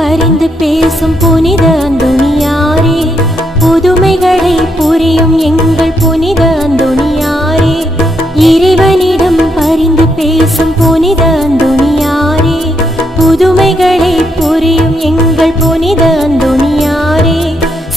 பரிந்து பேசும் புனித அந்தோணியாரே, புதுமைகளை புரியும் எங்கள் புனித அந்தோணியாரே, இறைவனிடம் பரிந்து பேசும் புனித அந்தோணியாரே, புதுமைகளை புரியும் எங்கள் புனித அந்தோணியாரே,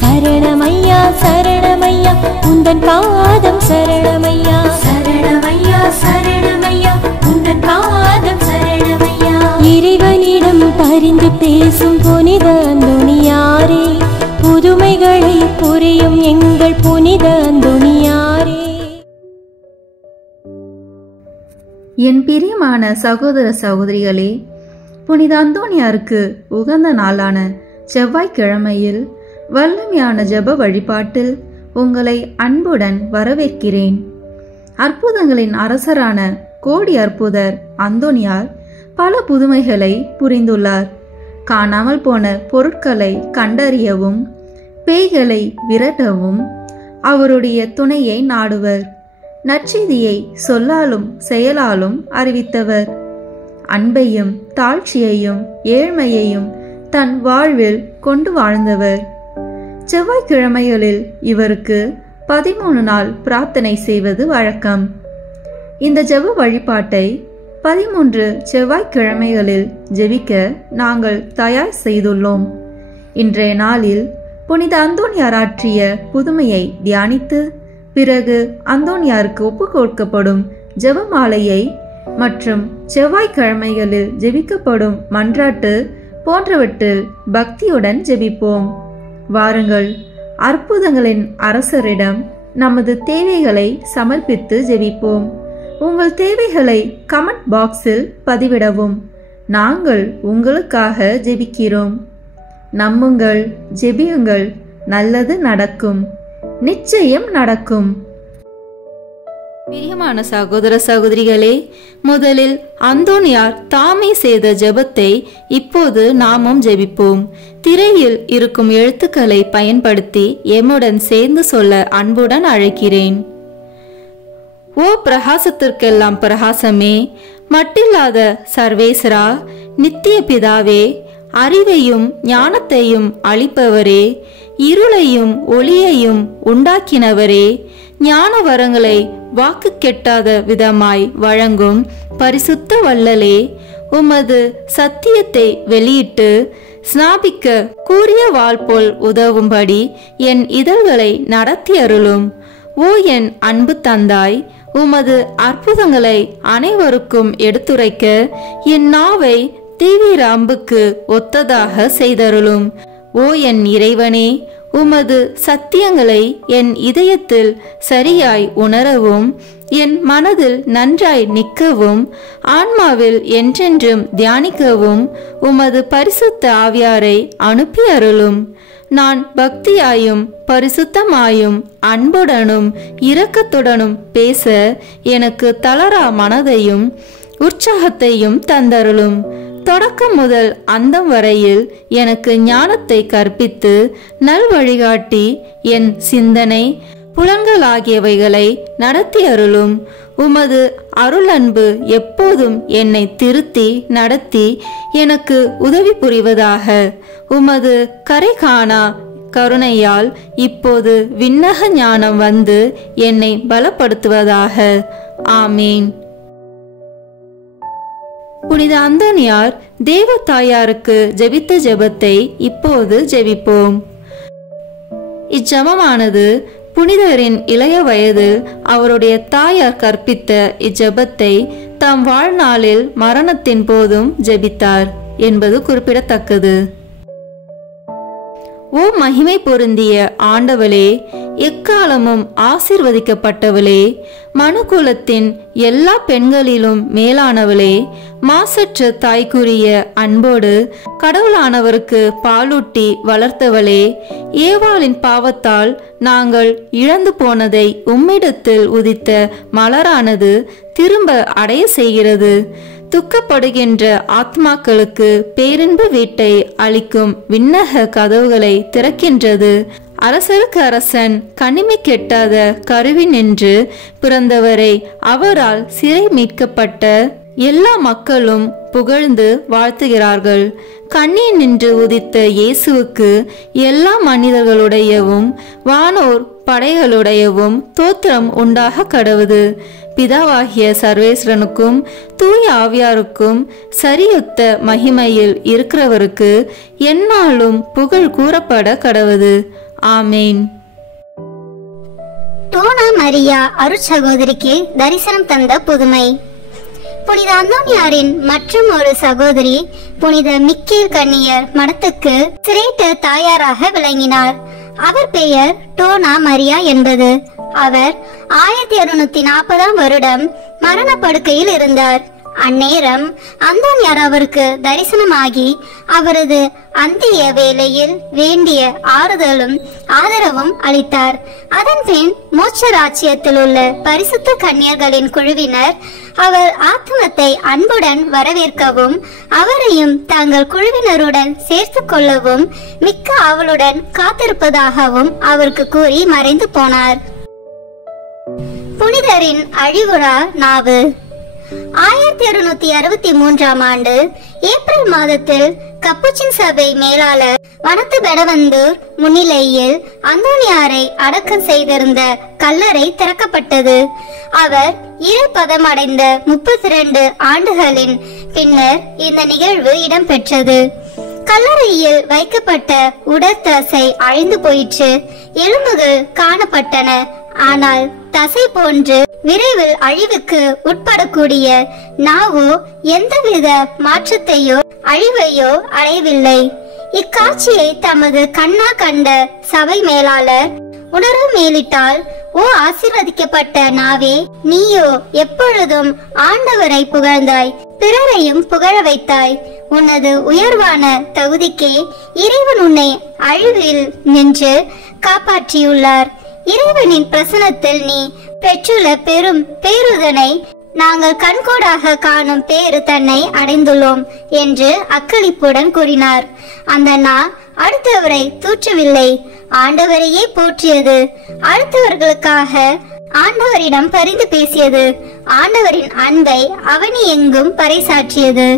சரணமையா சரணமையா உந்தன் பாதம் சரணமையா, சரணமையா சரணமையா உந்தன் பாதம் சரணமையா. இறைவனிடம் பரிந்து பேசும் புனித அந்தோணியாரே, புதுமைகளை புரியும் எங்கள் புனித அந்தோணியாரே. என் பிரியமான சகோதர சகோதரிகளே, புனித அந்தோணியாருக்கு உகந்த நாளான செவ்வாய்க்கிழமையில் வல்லமையான ஜெப வழிபாட்டில் உங்களை அன்புடன் வரவேற்கிறேன். அற்புதங்களின் அரசரான கோடி அற்புதர் அந்தோணியார் பல புதுமைகளை புரிந்துள்ளார். காணாமல் போன பொருட்களை கண்டறியவும் பேய்களை விரட்டவும் அவருடைய துணையை நாடுவர். நற்செய்தியை சொல்லாலும் செயலாலும் அறிவித்தவர். அன்பையும் தாழ்ச்சியையும் ஏழ்மையையும் தன் வாழ்வில் கொண்டு வாழ்ந்தவர். செவ்வாய்க்கிழமைகளில் இவருக்கு 13 நாள் பிரார்த்தனை செய்வது வழக்கம். இந்த ஜெப வழிபாட்டை 13 செவ்வாய்க்கிழமைகளில் ஜெபிக்க நாங்கள் தயார் செய்துள்ளோம். இன்றைய நாளில் புனித அந்தோணியார் ஆற்றிய புதுமையை தியானித்து, பிறகு அந்தோணியாருக்கு ஒப்பு கொடுக்கப்படும் ஜெபமாலையை மற்றும் செவ்வாய்க்கிழமைகளில் ஜெபிக்கப்படும் மன்றாட்டு போன்றவற்றில் பக்தியுடன் ஜெபிப்போம். வாருங்கள், அற்புதங்களின் அரசரிடம் நமது தேவைகளை சமர்ப்பித்து ஜெபிப்போம். உங்கள் தேவைகளை கமெண்ட் பாக்ஸில் பதிவிடவும். நாங்கள் உங்களுக்காக ஜெபிக்கிறோம். நம்புங்கள், ஜெபியுங்கள், நல்லது நடக்கும், நிச்சயம் நடக்கும். பிரியமான சகோதர சகோதரிகளே, முதலில் அந்தோணியார் தாமே செய்த ஜெபத்தை இப்போது நாமும் ஜெபிப்போம். திரையில் இருக்கும் எழுத்துக்களை பயன்படுத்தி எம்முடன் சேர்ந்து சொல்ல அன்புடன் அழைக்கிறேன். ஓ பிரகாசத்திற்கெல்லாம் பிரகாசமே, மட்டில்லாத சர்வேஸ்வரா, நித்திய பிதாவே, அறிவையும் ஞானத்தையும் அளிப்பவரே, இருளையும் ஒளியையும் உண்டாக்கினவரே, ஞான வரங்களை வாக்கு கெட்டாத விதமாய் வழங்கும் பரிசுத்த வள்ளலே, உமது சத்தியத்தை வெளியிட்டு ஸ்நாபிக்க கூறிய வாள் போல் உதவும்படி என் இதழ்களை நடத்தி அருளும். ஓ என் அன்பு தந்தாய், உமது அற்புதங்களை அனைவருக்கும் எடுத்துரைக்க என் நாவை தீவிர அம்புக்கு ஒத்ததாக செய்தருளும். ஓ என் இறைவனே, உமது சத்தியங்களை என் இதயத்தில் சரியாய் உணரவும், என் மனதில் நன்றாய் நிற்கவும், ஆன்மாவில் என்றென்றும் தியானிக்கவும் உமது பரிசுத்த ஆவியாரை அனுப்பி அருளும். நான் பக்தியாயும் பரிசுத்தமாயும் அன்புடனும் இரக்கத்துடனும் பேச எனக்கு தளரா மனதையும் உற்சாகத்தையும் தந்தருளும். தொடக்கம் முதல் அந்தம் வரையில் எனக்கு ஞானத்தை கற்பித்து நல் வழிகாட்டி என் சிந்தனை புலன்கள் ஆகியவைகளை நடத்தி அருளும். உமது அருளன்பு எப்போதும் என்னை திருத்தி நடத்தி எனக்கு உதவி புரிவதாக. உமது கரை காணா கருணையால் இப்போது விண்ணக ஞானம் வந்து என்னை பலப்படுத்துவதாக. ஆமீன். புனித அந்தோணியார் தேவ தாயாருக்கு ஜெபித்த ஜெபத்தை இப்போது ஜெபிப்போம். இச்செபமானது புனிதரின் இளைய வயதில் அவருடைய தாயார் கற்பித்த இச்செபத்தை தம் வாழ்நாளில் மரணத்தின் போதும் ஜெபித்தார் என்பது குறிப்பிடத்தக்கது. ஓ மகிமை பொருந்திய ஆண்டவளே, எக்காலமும் ஆசீர்வதிக்கப்பட்டவளே, மனுக்குலத்தின் எல்லா பெண்களிலும் மேலானவளே, மாசற்ற தாய்க்குரிய அன்போடு கடவுளானவருக்கு பாலூட்டி வளர்த்தவளே, ஏவாளின் பாவத்தால் நாங்கள் இழந்து போனதை உம்மிடத்தில் உதித்த மலரானது திரும்ப அடைய செய்கிறது. துக்கப்படுகின்ற ஆத்மாக்களுக்கு பேரின்பு வீட்டை அளிக்கும் விண்ணக கதவுகளை திறக்கின்றது. அரசருக்கு அரசன் கனிமை கெட்டாத கருவி நின்று பிறந்தவரை அவரால் சிறை மீட்கப்பட்ட எல்லா மக்களும் புகழ்ந்து வாழ்த்துகிறார்கள். கண்ணில் நின்று உதித்த இயேசுவுக்கு எல்லா மனிதர்களுடையவும் வானோர் படைகளுடையவும் தோத்திரம் உண்டாக கடவுது. பிதாவாகிய சர்வேஸ்வரனுக்கும் தூய ஆவியாருக்கும் சரியுத்த மகிமையில் இருக்கிறவருக்கு எந்நாளும் புகழ் கூறப்பட கடவுது. ஆமேன். டோனா மரியா அருட்சகோதரிக்கு தரிசனம் தந்த புதுமை. புனித அந்தோனியாரின் மற்றும் ஒரு சகோதரி புனித மிக்கேல் கன்னியர் மடத்துக்கு சிரேட்டு தாயாராக விளங்கினார். அவர் பெயர் டோனா மரியா என்பது. அவர் 1640 வருடம் மரண படுக்கையில் இருந்தார். அந்நேரம் அந்தோனியார் அவருக்கு தரிசனமாகி அவரது அந்திய வேளையில் வேண்டிய ஆறுதலும் ஆதரவும் அளித்தார். அதன் பின் மோட்ச ராஜ்யத்தில் உள்ள பரிசுத்த கன்னியர்களின் குழுவினர் அவர் ஆத்மத்தை அன்புடன் வரவேற்கவும் அவரையும் தங்கள் குழுவினருடன் சேர்த்து கொள்ளவும் மிக்க ஆவலுடன் காத்திருப்பதாகவும் அவருக்கு கூறி மறைந்து போனார். புனிதரின் அழிவுறா நாவு. 1663 ஆண்டு ஏப்ரல் மாதத்தில் கப்புச்சின் சபை மேலாளர் வனத்து பெடவந்தூர் முன்னிலையில் அந்தோனியாரை அடக்கம் செய்திருந்த கல்லறை திறக்கப்பட்டது. அவர் இறைப்பதம் அடைந்த 32 ஆண்டுகளின் பின்னர் இந்த நிகழ்வு இடம்பெற்றது. கல்லறையில் வைக்கப்பட்ட உடற்தசை அழிந்து போயிற்று. எலும்புகள் காணப்பட்டன. ஆனால் தசை போன்று விரைவில் அழிவுக்கு உட்படக்கூடிய நாவோ எந்தவித மாற்றத்தையோ அழிவையோ அடையவில்லை. இக்காட்சியை தமது கண்ணா கண்ட சபை மேலாளர் உணர்வு மேலிட்டால், ஓ ஆசீர்வதிக்கப்பட்ட நாவே, நீயோ எப்பொழுதும் ஆண்டவரை புகழ்ந்தாய், பிறரையும் புகழ வைத்தாய். உனது உயர்வான தகுதிக்கே இறைவன் உன்னை அழிவில் நின்று காப்பாற்றியுள்ளார். இறைவனின் பிரசனத்தில் நீ பெற்றுள்ள பெரும் பேருதனை நாங்கள் கண்கூடாக காணும் பேரு தன்னை அடைந்துள்ளோம் என்று அக்களிப்புடன் கூறினார். அந்த அடுத்தவரை தூற்றவில்லை, ஆண்டவரையே போற்றியது. அடுத்தவர்களுக்காக ஆண்டவரிடம் பரிந்து பேசியது. ஆண்டவரின் அன்பை அவனி எங்கும் பறைசாற்றியது.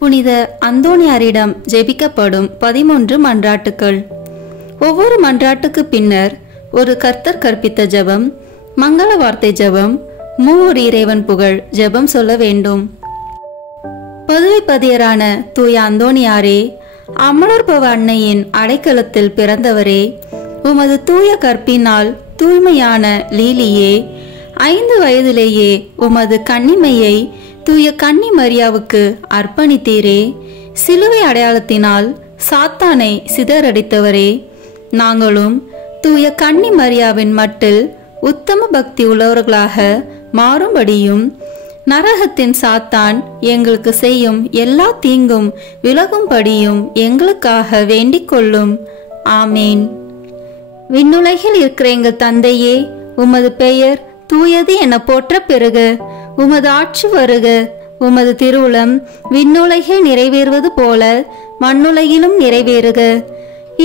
புனித அந்தோனியாரிடம் ஜெபிக்கப்படும் 13 மன்றாட்டுக்கள். ஒவ்வொரு மன்றாட்டுக்கு பின்னர் ஒரு கர்த்தர் கற்பித்த ஜெபம், மங்கள வார்த்தை ஜெபம், மூவர் இறைவன் புகழ் ஜெபம் சொல்ல வேண்டும். பதுவை பதியரான தூய அந்தோனியாரே, அமலர்பவ அன்னையின் அடைக்கலத்தில் பிறந்தவரே, உமது தூய கற்பினால் தூய்மையான லீலியே, 5 வயதிலேயே உமது கன்னிமையை தூய கன்னி மரியாவுக்கு அர்ப்பணித்தீரே. சிலுவை அடையாளத்தினால் சாத்தானை சிதறடித்தவரே, நாங்களும் தூய கன்னி மரியாவின் மட்டில் உத்தம பக்தி உள்ளவர்களாக மாறும்படியும் நரகத்தின் சாத்தான் எங்களுக்கு செய்யும் எல்லா தீங்கும் விலகும்படியும் எங்களுக்காக வேண்டிக் கொள்ளும். ஆமேன். விண்ணுலகில் இருக்கிற எங்கள் தந்தையே, உமது பெயர் தூயது என போற்ற பெறுக. உமது ஆட்சி வருக. உமது திருவுளம் விண்ணுலகில் நிறைவேறுவது போல மண்ணுலகிலும் நிறைவேறுக.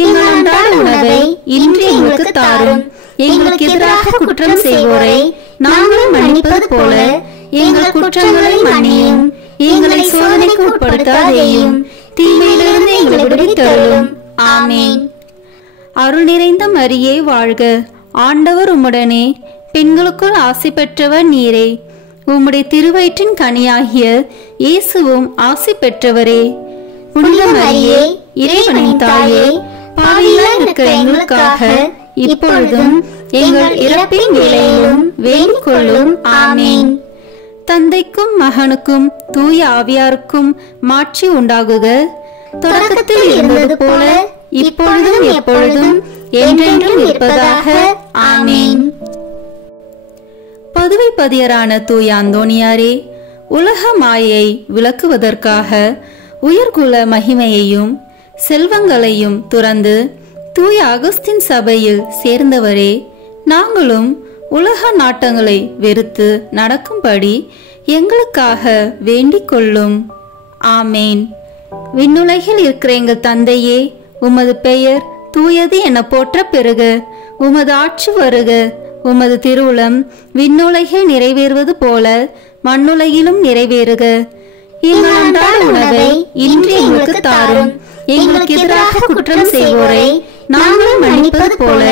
எங்கள் அன்றாட உணவை இன்று எங்களுக்கு தாரும். எங்களுக்கு எதிராக குற்றம் செய்வோரை நாங்களும் மன்னிப்பது போல எங்கள் குற்றங்களை மன்னியும். எங்களை சோதனைக்கு உட்படுத்தாதேயும், தீமையிலிருந்து எங்களை விடுவித்தருளும். ஆமேன். அருள் நிறைந்த மரியே வாழ்க. ஆண்டவர் உம்முடனே, பெண்களுக்குள் ஆசி பெற்றவர் நீரே. உம்முடைய திருவயிற்றின் கனியாகிய இயேசுவும் ஆசி பெற்றவரே. புனித மரியே, இறைவனின் தாயே, பாவிகளாய் இருக்கிற எங்களுக்காக இப்பொழுதும் எங்கள் இறப்பின் வேளையிலும் வேண்டிக் கொள்ளும். ஆமேன். தந்தைக்கும் மகனுக்கும் தூய ஆவியாருக்கும் மாட்சி உண்டாகுக. தொடக்கத்தில் இருந்தது போல இப்பொழுதும் எப்பொழுதும் என்றென்றும் இருப்பதாக. ஆமேன். பதுவை பதியரான தூய அந்தோனியாரே, உலக மாயை விளக்குவதற்காக உயர்குல மகிமையையும் செல்வங்களையும் துறந்து தூய அகஸ்தின் சபையில் சேர்ந்தவரே, நாங்களும் உலக நாட்டங்களை வெறுத்து நடக்கும்படி எங்களுக்காக வேண்டிக் கொள்ளும். ஆமேன். விண்ணுலகில் இருக்கிற எங்கள் தந்தையே, உமது பெயர் தூயது என போற்ற பெறுக. உமது ஆட்சி வருக. உமது திருவுளம் விண்ணுலகில் நிறைவேறுவது போல மண்ணுலகிலும் நிறைவேறுக. எங்கள் அன்றாட உணவை இன்று எங்களுக்கு தாரும். எங்களுக்கு எதிராக குற்றம் செய்வோரை நாங்கள் மன்னிப்பது போல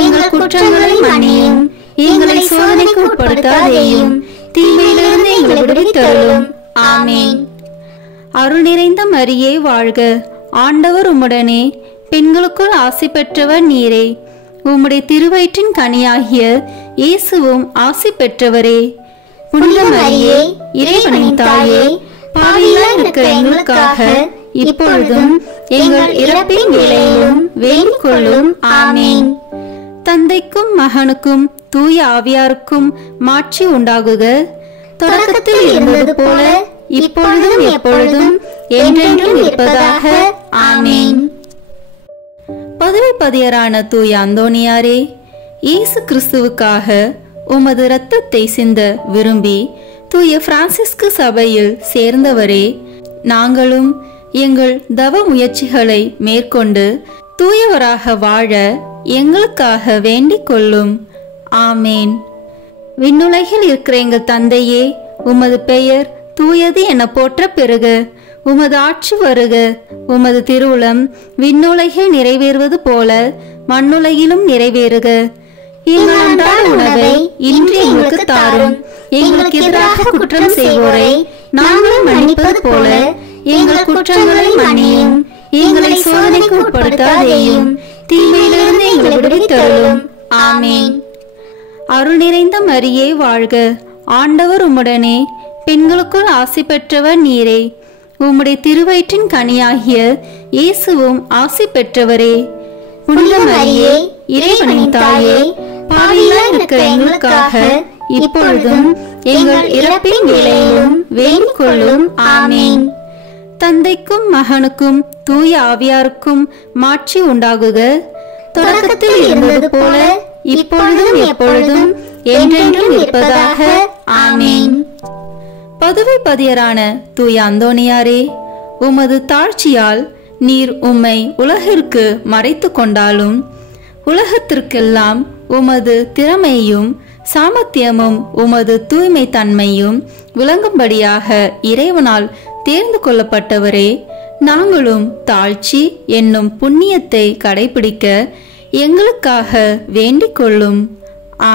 எங்கள் குற்றங்களை மன்னியும். எங்களை சோதனைக்கு உட்படுத்தாதேயும், தீமையிலிருந்து எங்களை விடுவித்தருளும். ஆமேன். அருள் நிறைந்த மரியே வாழ்க, ஆண்டவர் உம்முடனே, பெண்களுக்குள் ஆசி பெற்றவர் நீரே. உம்முடைய திருவயிற்றின் கனியாகிய இயேசுவும் ஆசி பெற்றவரே. புனித மரியே, இறைவனின் தாயே, பாவிகளாய் இருக்கிற எங்களுக்காக இப்பொழுதும் எங்கள் இறப்பின் வேளையிலும் வேண்டிக் கொள்ளும். ஆமேன். தந்தைக்கும் மகனுக்கும் தூய ஆவியாருக்கும் மாட்சி உண்டாகுக. தொடக்கத்தில் இருந்தது போல இப்பொழுதும் எப்பொழுதும் என்றென்றும் இருப்பதாக. ஆமேன். பதவிப்பதியரான தூய அந்தோணியாரே, இயேசு கிறிஸ்துவுக்காக உமது இரத்தத்தை சிந்த விரும்பி தூய பிரான்சிஸ்கு சபையில் சேர்ந்தவரே, நாங்களும் எங்கள் தவ முயற்சிகளை மேற்கொண்டு தூயவராக வாழ எங்களுக்காக வேண்டிக் கொள்ளும். ஆமேன். விண்ணுலகில் இருக்கிற எங்கள் தந்தையே, உமது பெயர் தூயது என போற்ற பெறுக. உமது ஆட்சி வருக. உமது திருவுளம் விண்ணுலகில் நிறைவேறுவது போல மண்ணுலகிலும் நிறைவேறுக. எங்கள் அன்றாட உணவை இன்று எங்களுக்கு தாரும். எங்களுக்கு எதிராக குற்றம் செய்வோரை நாங்கள் மன்னிப்பது போல எங்கள் குற்றங்களை மன்னியும். எங்களை சோதனைக்கு உட்படுத்தாதேயும், தீமையிலிருந்து எங்களை விடுவித்தருளும். ஆமேன். அருள் நிறைந்த மரியே வாழ்க, ஆண்டவர் உம்முடனே, பெண்களுக்குள் ஆசி பெற்றவர் நீரே. உம்முடைய திருவயிற்றின் கனியாகிய இயேசுவும் ஆசி பெற்றவரே. புனித மரியே, இறைவனின் தாயே, பாவிகளாய் இருக்கிற எங்களுக்காக இப்பொழுதும் எங்கள் இறப்பின் வேளையிலும் வேண்டிக் கொள்ளும். ஆமேன். தந்தைக்கும் மகனுக்கும் தூய ஆவியாருக்கும் மாட்சி உண்டாகுக. தொடக்கத்தில் இருந்தது போல இப்பொழுதும் எப்பொழுதும் என்றென்றும் இருப்பதாக. ஆமேன். பதவிப்பதியரான தூய அந்தோணியாரே, உமது தாழ்ச்சியால் நீர் உம்மை உலகிற்கு மறைத்து கொண்டாலும் உலகத்திற்கெல்லாம் உமது திறமையும் சாமர்த்தியமும் உமது தூய்மை தன்மையும் விளங்கும்படியாக இறைவனால் தேர்ந்து கொள்ளப்பட்டவரே, நாங்களும் தாழ்ச்சி என்னும் புண்ணியத்தை கடைபிடிக்க எங்களுக்காக வேண்டிக் கொள்ளும்.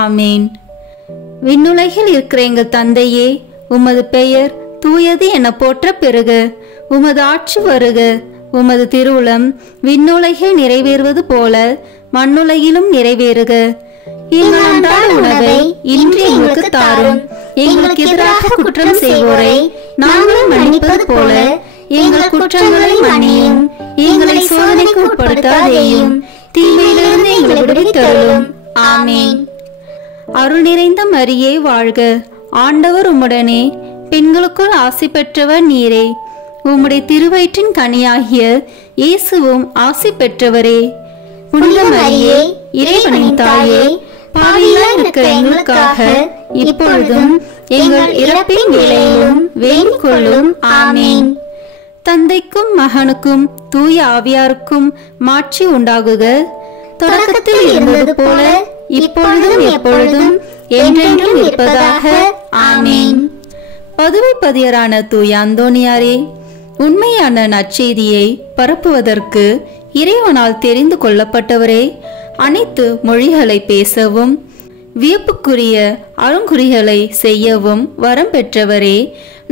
ஆமேன். விண்ணுலகில் இருக்கிற எங்கள் தந்தையே, உமது பெயர் தூயது என போற்ற பெறுக. உமது ஆட்சி வருக. உமது திருவுளம் விண்ணுலகில் நிறைவேறுவது போல மண்ணுலகிலும் நிறைவேறுக. எங்கள் அன்றாட உணவை இன்று எங்களுக்கு தாரும். எங்களுக்கு எதிராக குற்றம் செய்வோரை நாங்கள் மன்னிப்பது போல எங்கள் குற்றங்களை மன்னியும். எங்களை சோதனைக்கு உட்படுத்தாதேயும், தீமையிலிருந்து எங்களை விடுவித்தருளும். ஆமேன். அருள் நிறைந்த மரியே வாழ்க, ஆண்டவர் உம்முடனே, பெண்களுக்குள் ஆசி பெற்றவர் நீரே. உம்முடைய திருவயிற்றின் கனியாகிய இயேசுவும் ஆசி பெற்றவரே. புனித மரியே, இறைவனின் தாயே, பாவிகளாய் இருக்கிற எங்களுக்காக இப்பொழுதும் எங்கள் இறப்பின் வேளையிலும் வேண்டிக் கொள்ளும். ஆமேன். தந்தைக்கும் மகனுக்கும் தூய ஆவியாருக்கும் மாட்சி உண்டாகுக. தொடக்கத்தில் இருந்தது போல இப்பொழுதும் எப்பொழுதும் என்றென்றும் இருப்பதாக. ஆமேன். பதவிப்பதியரான தூய அந்தோணியாரே, உண்மையான நற்செய்தியை பரப்புவதற்கு இறைவனால் தெரிந்து கொள்ளப்பட்டவரே, அனைத்து மொழிகளை பேசவும் வியப்புக்குரிய அருங்குறிகளை செய்யவும் வரம் பெற்றவரே,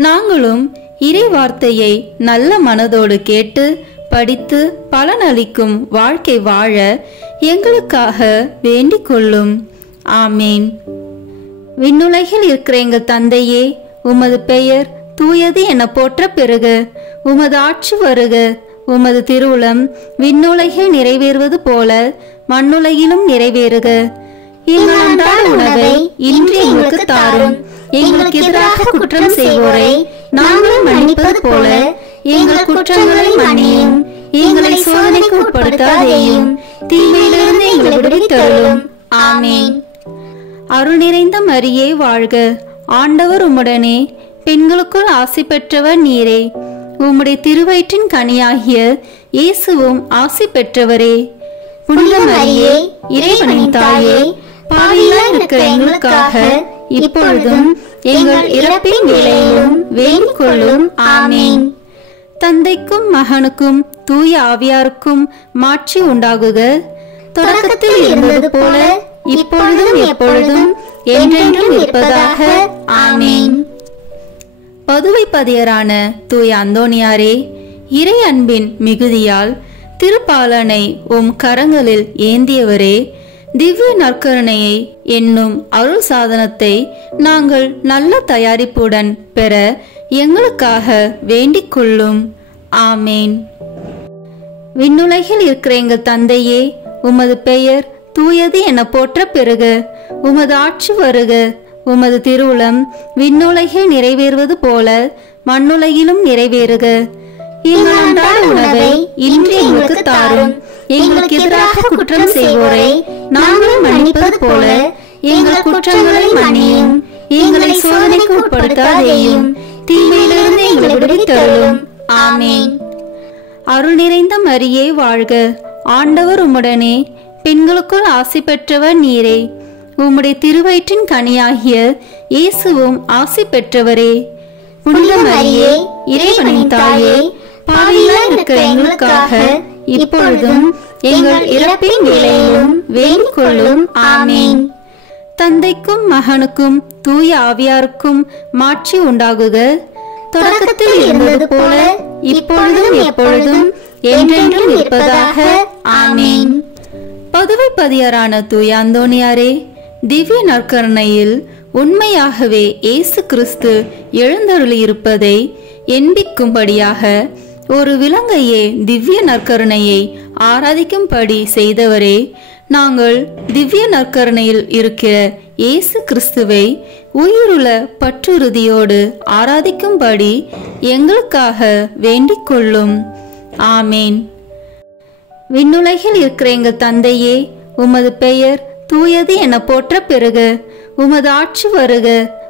நாங்களும் இறை வார்த்தையை நல்ல மனதோடு கேட்டு படித்து பலனளிக்கும் வாழ்க்கை வாழ எங்களுக்காக வேண்டிக் கொள்ளும். ஆமேன். விண்ணுலகில் இருக்கிற எங்கள் தந்தையே, உமது பெயர் தூயது என போற்ற பெறுக. உமது ஆட்சி வருக. உமது திருவுளம் விண்ணுலகில் நிறைவேறுவது போல மண்ணுலகிலும் நிறைவேறுக. எங்கள் அன்றாட உணவை இன்று எங்களுக்கு தாரும். எங்களுக்கு எதிராக குற்றம் செய்வோரை நாங்கள் மன்னிப்பது போல எங்கள் குற்றங்களை மன்னியும். எங்களை சோதனைக்கு உட்படுத்தாதேயும், தீமையிலிருந்து எங்களை விடுவித்தருளும். ஆமேன். அருள் நிறைந்த மரியே வாழ்க, ஆண்டவர் உம்முடனே, பெண்களுக்குள் ஆசி பெற்றவர் நீரே. உம்முடைய திருவயிற்றின் கனியாகிய இயேசுவும் ஆசி பெற்றவரே. புனித மரியே, இறைவனின் தாயே, பாவிகளாய் இருக்கிற எங்களுக்காக இப்பொழுதும் எங்கள் இறப்பின் வேளையிலும் வேண்டிக் கொள்ளும். ஆமேன். தந்தைக்கும் மகனுக்கும் தூய ஆவியாருக்கும் மாட்சி உண்டாகுக. தொடக்கத்தில் இருந்தது போல இப்பொழுதும் எப்பொழுதும் என்றென்றும் இருப்பதாக. ஆமேன். பதுவை பதியரான தூய அந்தோணியாரே, இறை அன்பின் மிகுதியால் திருப்பாலனை உம் கரங்களில் ஏந்தியவரே, திவ்ய நற்கருணையை என்னும் அருள் சாதனத்தை நாங்கள் நல்ல தயாரிப்புடன் பெற எங்களுக்காக வேண்டிக் கொள்ளும். ஆமேன். விண்ணுலகில் இருக்கிற எங்கள் தந்தையே, உமது பெயர் தூயது என போற்ற பெறுக. உமது ஆட்சி வருக. உமது திருவுளம் விண்ணுலகில் நிறைவேறுவது போல மண்ணுலகிலும் நிறைவேறுக. எங்கள் அன்றாட உணவை இன்று எங்களுக்கு தாரும். எங்களுக்கு எதிராக குற்றம் செய்வோரை நாங்கள் மன்னிப்பது போல எங்கள் குற்றங்களை மன்னியும். எங்களை சோதனைக்கு உட்படுத்தாதேயும், தீமையிலிருந்து எங்களை விடுவித்தருளும். ஆமேன். அருள் நிறைந்த மரியே வாழ்க. ஆண்டவர் உம்முடனே, பெண்களுக்குள் ஆசி பெற்றவர் நீரே. உம்முடைய திருவயிற்றின் கனியாகிய இயேசுவும் ஆசி பெற்றவரே. புனித மரியே, இறைவனின் தாயே, பாவிகளாய் இருக்கிற எங்களுக்காக இப்பொழுதும் எங்கள் இறப்பின் வேளையிலும் வேண்டிக் கொள்ளும். ஆமேன். தந்தைக்கும் மகனுக்கும் தூய ஆவியாருக்கும் மாட்சி உண்டாகுக. தொடக்கத்தில் இருந்தது போல இப்பொழுதும் எப்பொழுதும் என்றென்றும் இருப்பதாக. ஆமேன். பதுவை பதியரான தூய அந்தோணியாரே, திவ்ய நற்கருணையில் உண்மையாகவே இயேசு கிறிஸ்து எழுந்தருளியிருப்பதை எண்பிக்கும்படியாக ஒரு விலங்கையே திவ்ய நற்கருணையை ஆராதிக்கும்படி செய்தவரே, நாங்கள் திவ்ய நற்கருணையில் இருக்கிற இயேசு கிறிஸ்துவை உயிருள்ள பற்றுறுதியோடு ஆராதிக்கும்படி எங்களுக்காக வேண்டிக் கொள்ளும். ஆமேன். விண்ணுலகில் இருக்கிற எங்கள் தந்தையே, உமது பெயர் தூயது என போற்ற பெறுக. உமது ஆட்சி வருக.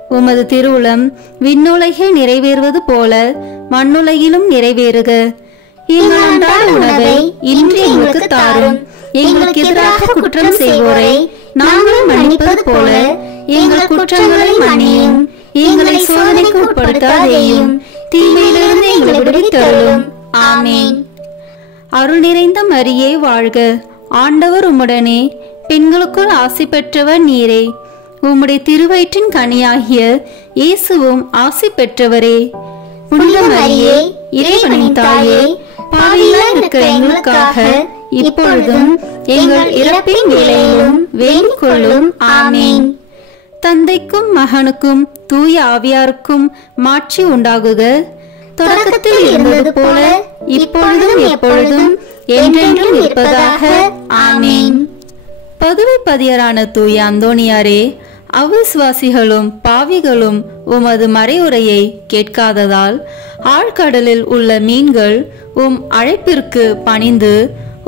உமது திருவுளம் விண்ணுலகில் நிறைவேறுவது போல மண்ணுலகிலும் நிறைவேறுக. எங்கள் அன்றாட உணவை இன்று எங்களுக்கு தாரும். எங்களுக்கு எதிராக குற்றம் செய்வோரை நாங்கள் மன்னிப்பது போல எங்கள் குற்றங்களை மன்னியும். எங்களை சோதனைக்கு உட்படுத்தாதேயும், தீமையிலிருந்து எங்களை விடுவித்தருளும். ஆமேன். அருள் நிறைந்த மரியே வாழ்க. ஆண்டவர் உம்முடனே, பெண்களுக்குள் ஆசி பெற்றவர் நீரே. உம்முடைய திருவயிற்றின் கனியாகிய இயேசுவும் ஆசி பெற்றவரே. புனித மரியே, இறைவனின் தாயே, பாவிகளாய் இருக்கிற எங்களுக்காக இப்பொழுதும் எங்கள் இறப்பின் வேளையிலும் வேண்டிக் கொள்ளும். ஆமேன். தந்தைக்கும் மகனுக்கும் தூய ஆவியாருக்கும் மாட்சி உண்டாகுக. தொடக்கத்தில் இருந்தது போல இப்பொழுதும் எப்பொழுதும் என்றென்றும் இருப்பதாக. ஆமேன். பதுவை பதியரான தூய அந்தோணியாரே, அவிசுவாசிகளும் பாவிகளும் உமது மறையுரையை கேட்காததால் ஆழ்கடலில் உள்ள மீன்கள் உம் அழைப்பிற்கு பணிந்து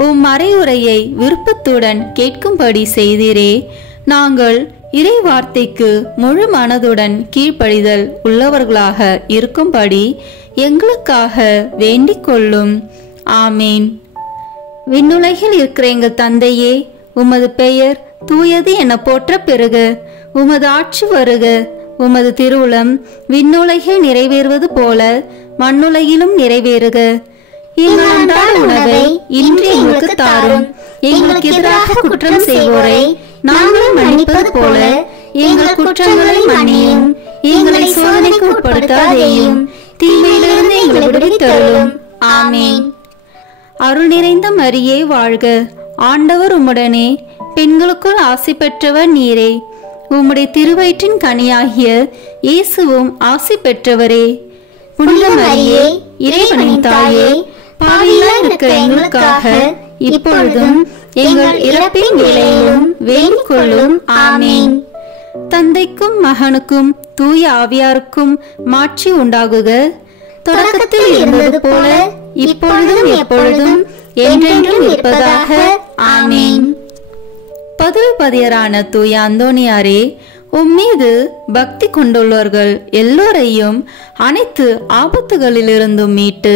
உம் மறையுரையை விருப்பத்துடன் கேட்கும்படி செய்தீரே. நாங்கள் இறை வார்த்தைக்கு முழு மனதுடன் கீழ்ப்படிதல் உள்ளவர்களாக இருக்கும்படி எங்களுக்காக வேண்டிக் கொள்ளும். ஆமேன். விண்ணுலகில் இருக்கிற எங்கள் தந்தையே, உமது பெயர் தூயது என போற்ற பெறுக. உமது ஆட்சி வருக. உமது திருவுளம் விண்ணுலகில் நிறைவேறுவது போல மண்ணுலகிலும் நிறைவேறுக. எங்கள் அன்றாட உணவை இன்று எங்களுக்கு தாரும். எங்களுக்கு எதிராக குற்றம் செய்வோரை நாங்கள் மன்னிப்பது போல எங்கள் குற்றங்களை மன்னியும். எங்களை சோதனைக்கு உட்படுத்தாதேயும், தீமையிலிருந்து எங்களை விடுவித்தருளும். ஆமேன். அருள் நிறைந்த மரியே வாழ்க. ஆண்டவர் உம்முடனே, பெண்களுக்குள் ஆசி பெற்றவர் நீரே. உம்முடைய திருவயிற்றின் கனியாகிய இயேசுவும் ஆசி பெற்றவரே. புனித மரியே, இறைவனின் தாயே, பாவிகளாய் இருக்கிற எங்களுக்காக இப்பொழுதும் எங்கள் இறப்பின் வேளையிலும் வேண்டிக் கொள்ளும். ஆமேன். தந்தைக்கும் மகனுக்கும் தூய ஆவியாருக்கும் மாட்சி உண்டாகுக. தொடக்கத்தில் இருந்தது போல இப்பொழுதும் எப்பொழுதும் என்றென்றும் இருப்பதாக. ஆமேன். பதுவை பதியரான தூய அந்தோணியாரே, உம்மீது பக்தி கொண்டுள்ளவர்கள் எல்லோரையும் அனைத்து ஆபத்துகளிலிருந்தும் மீட்டு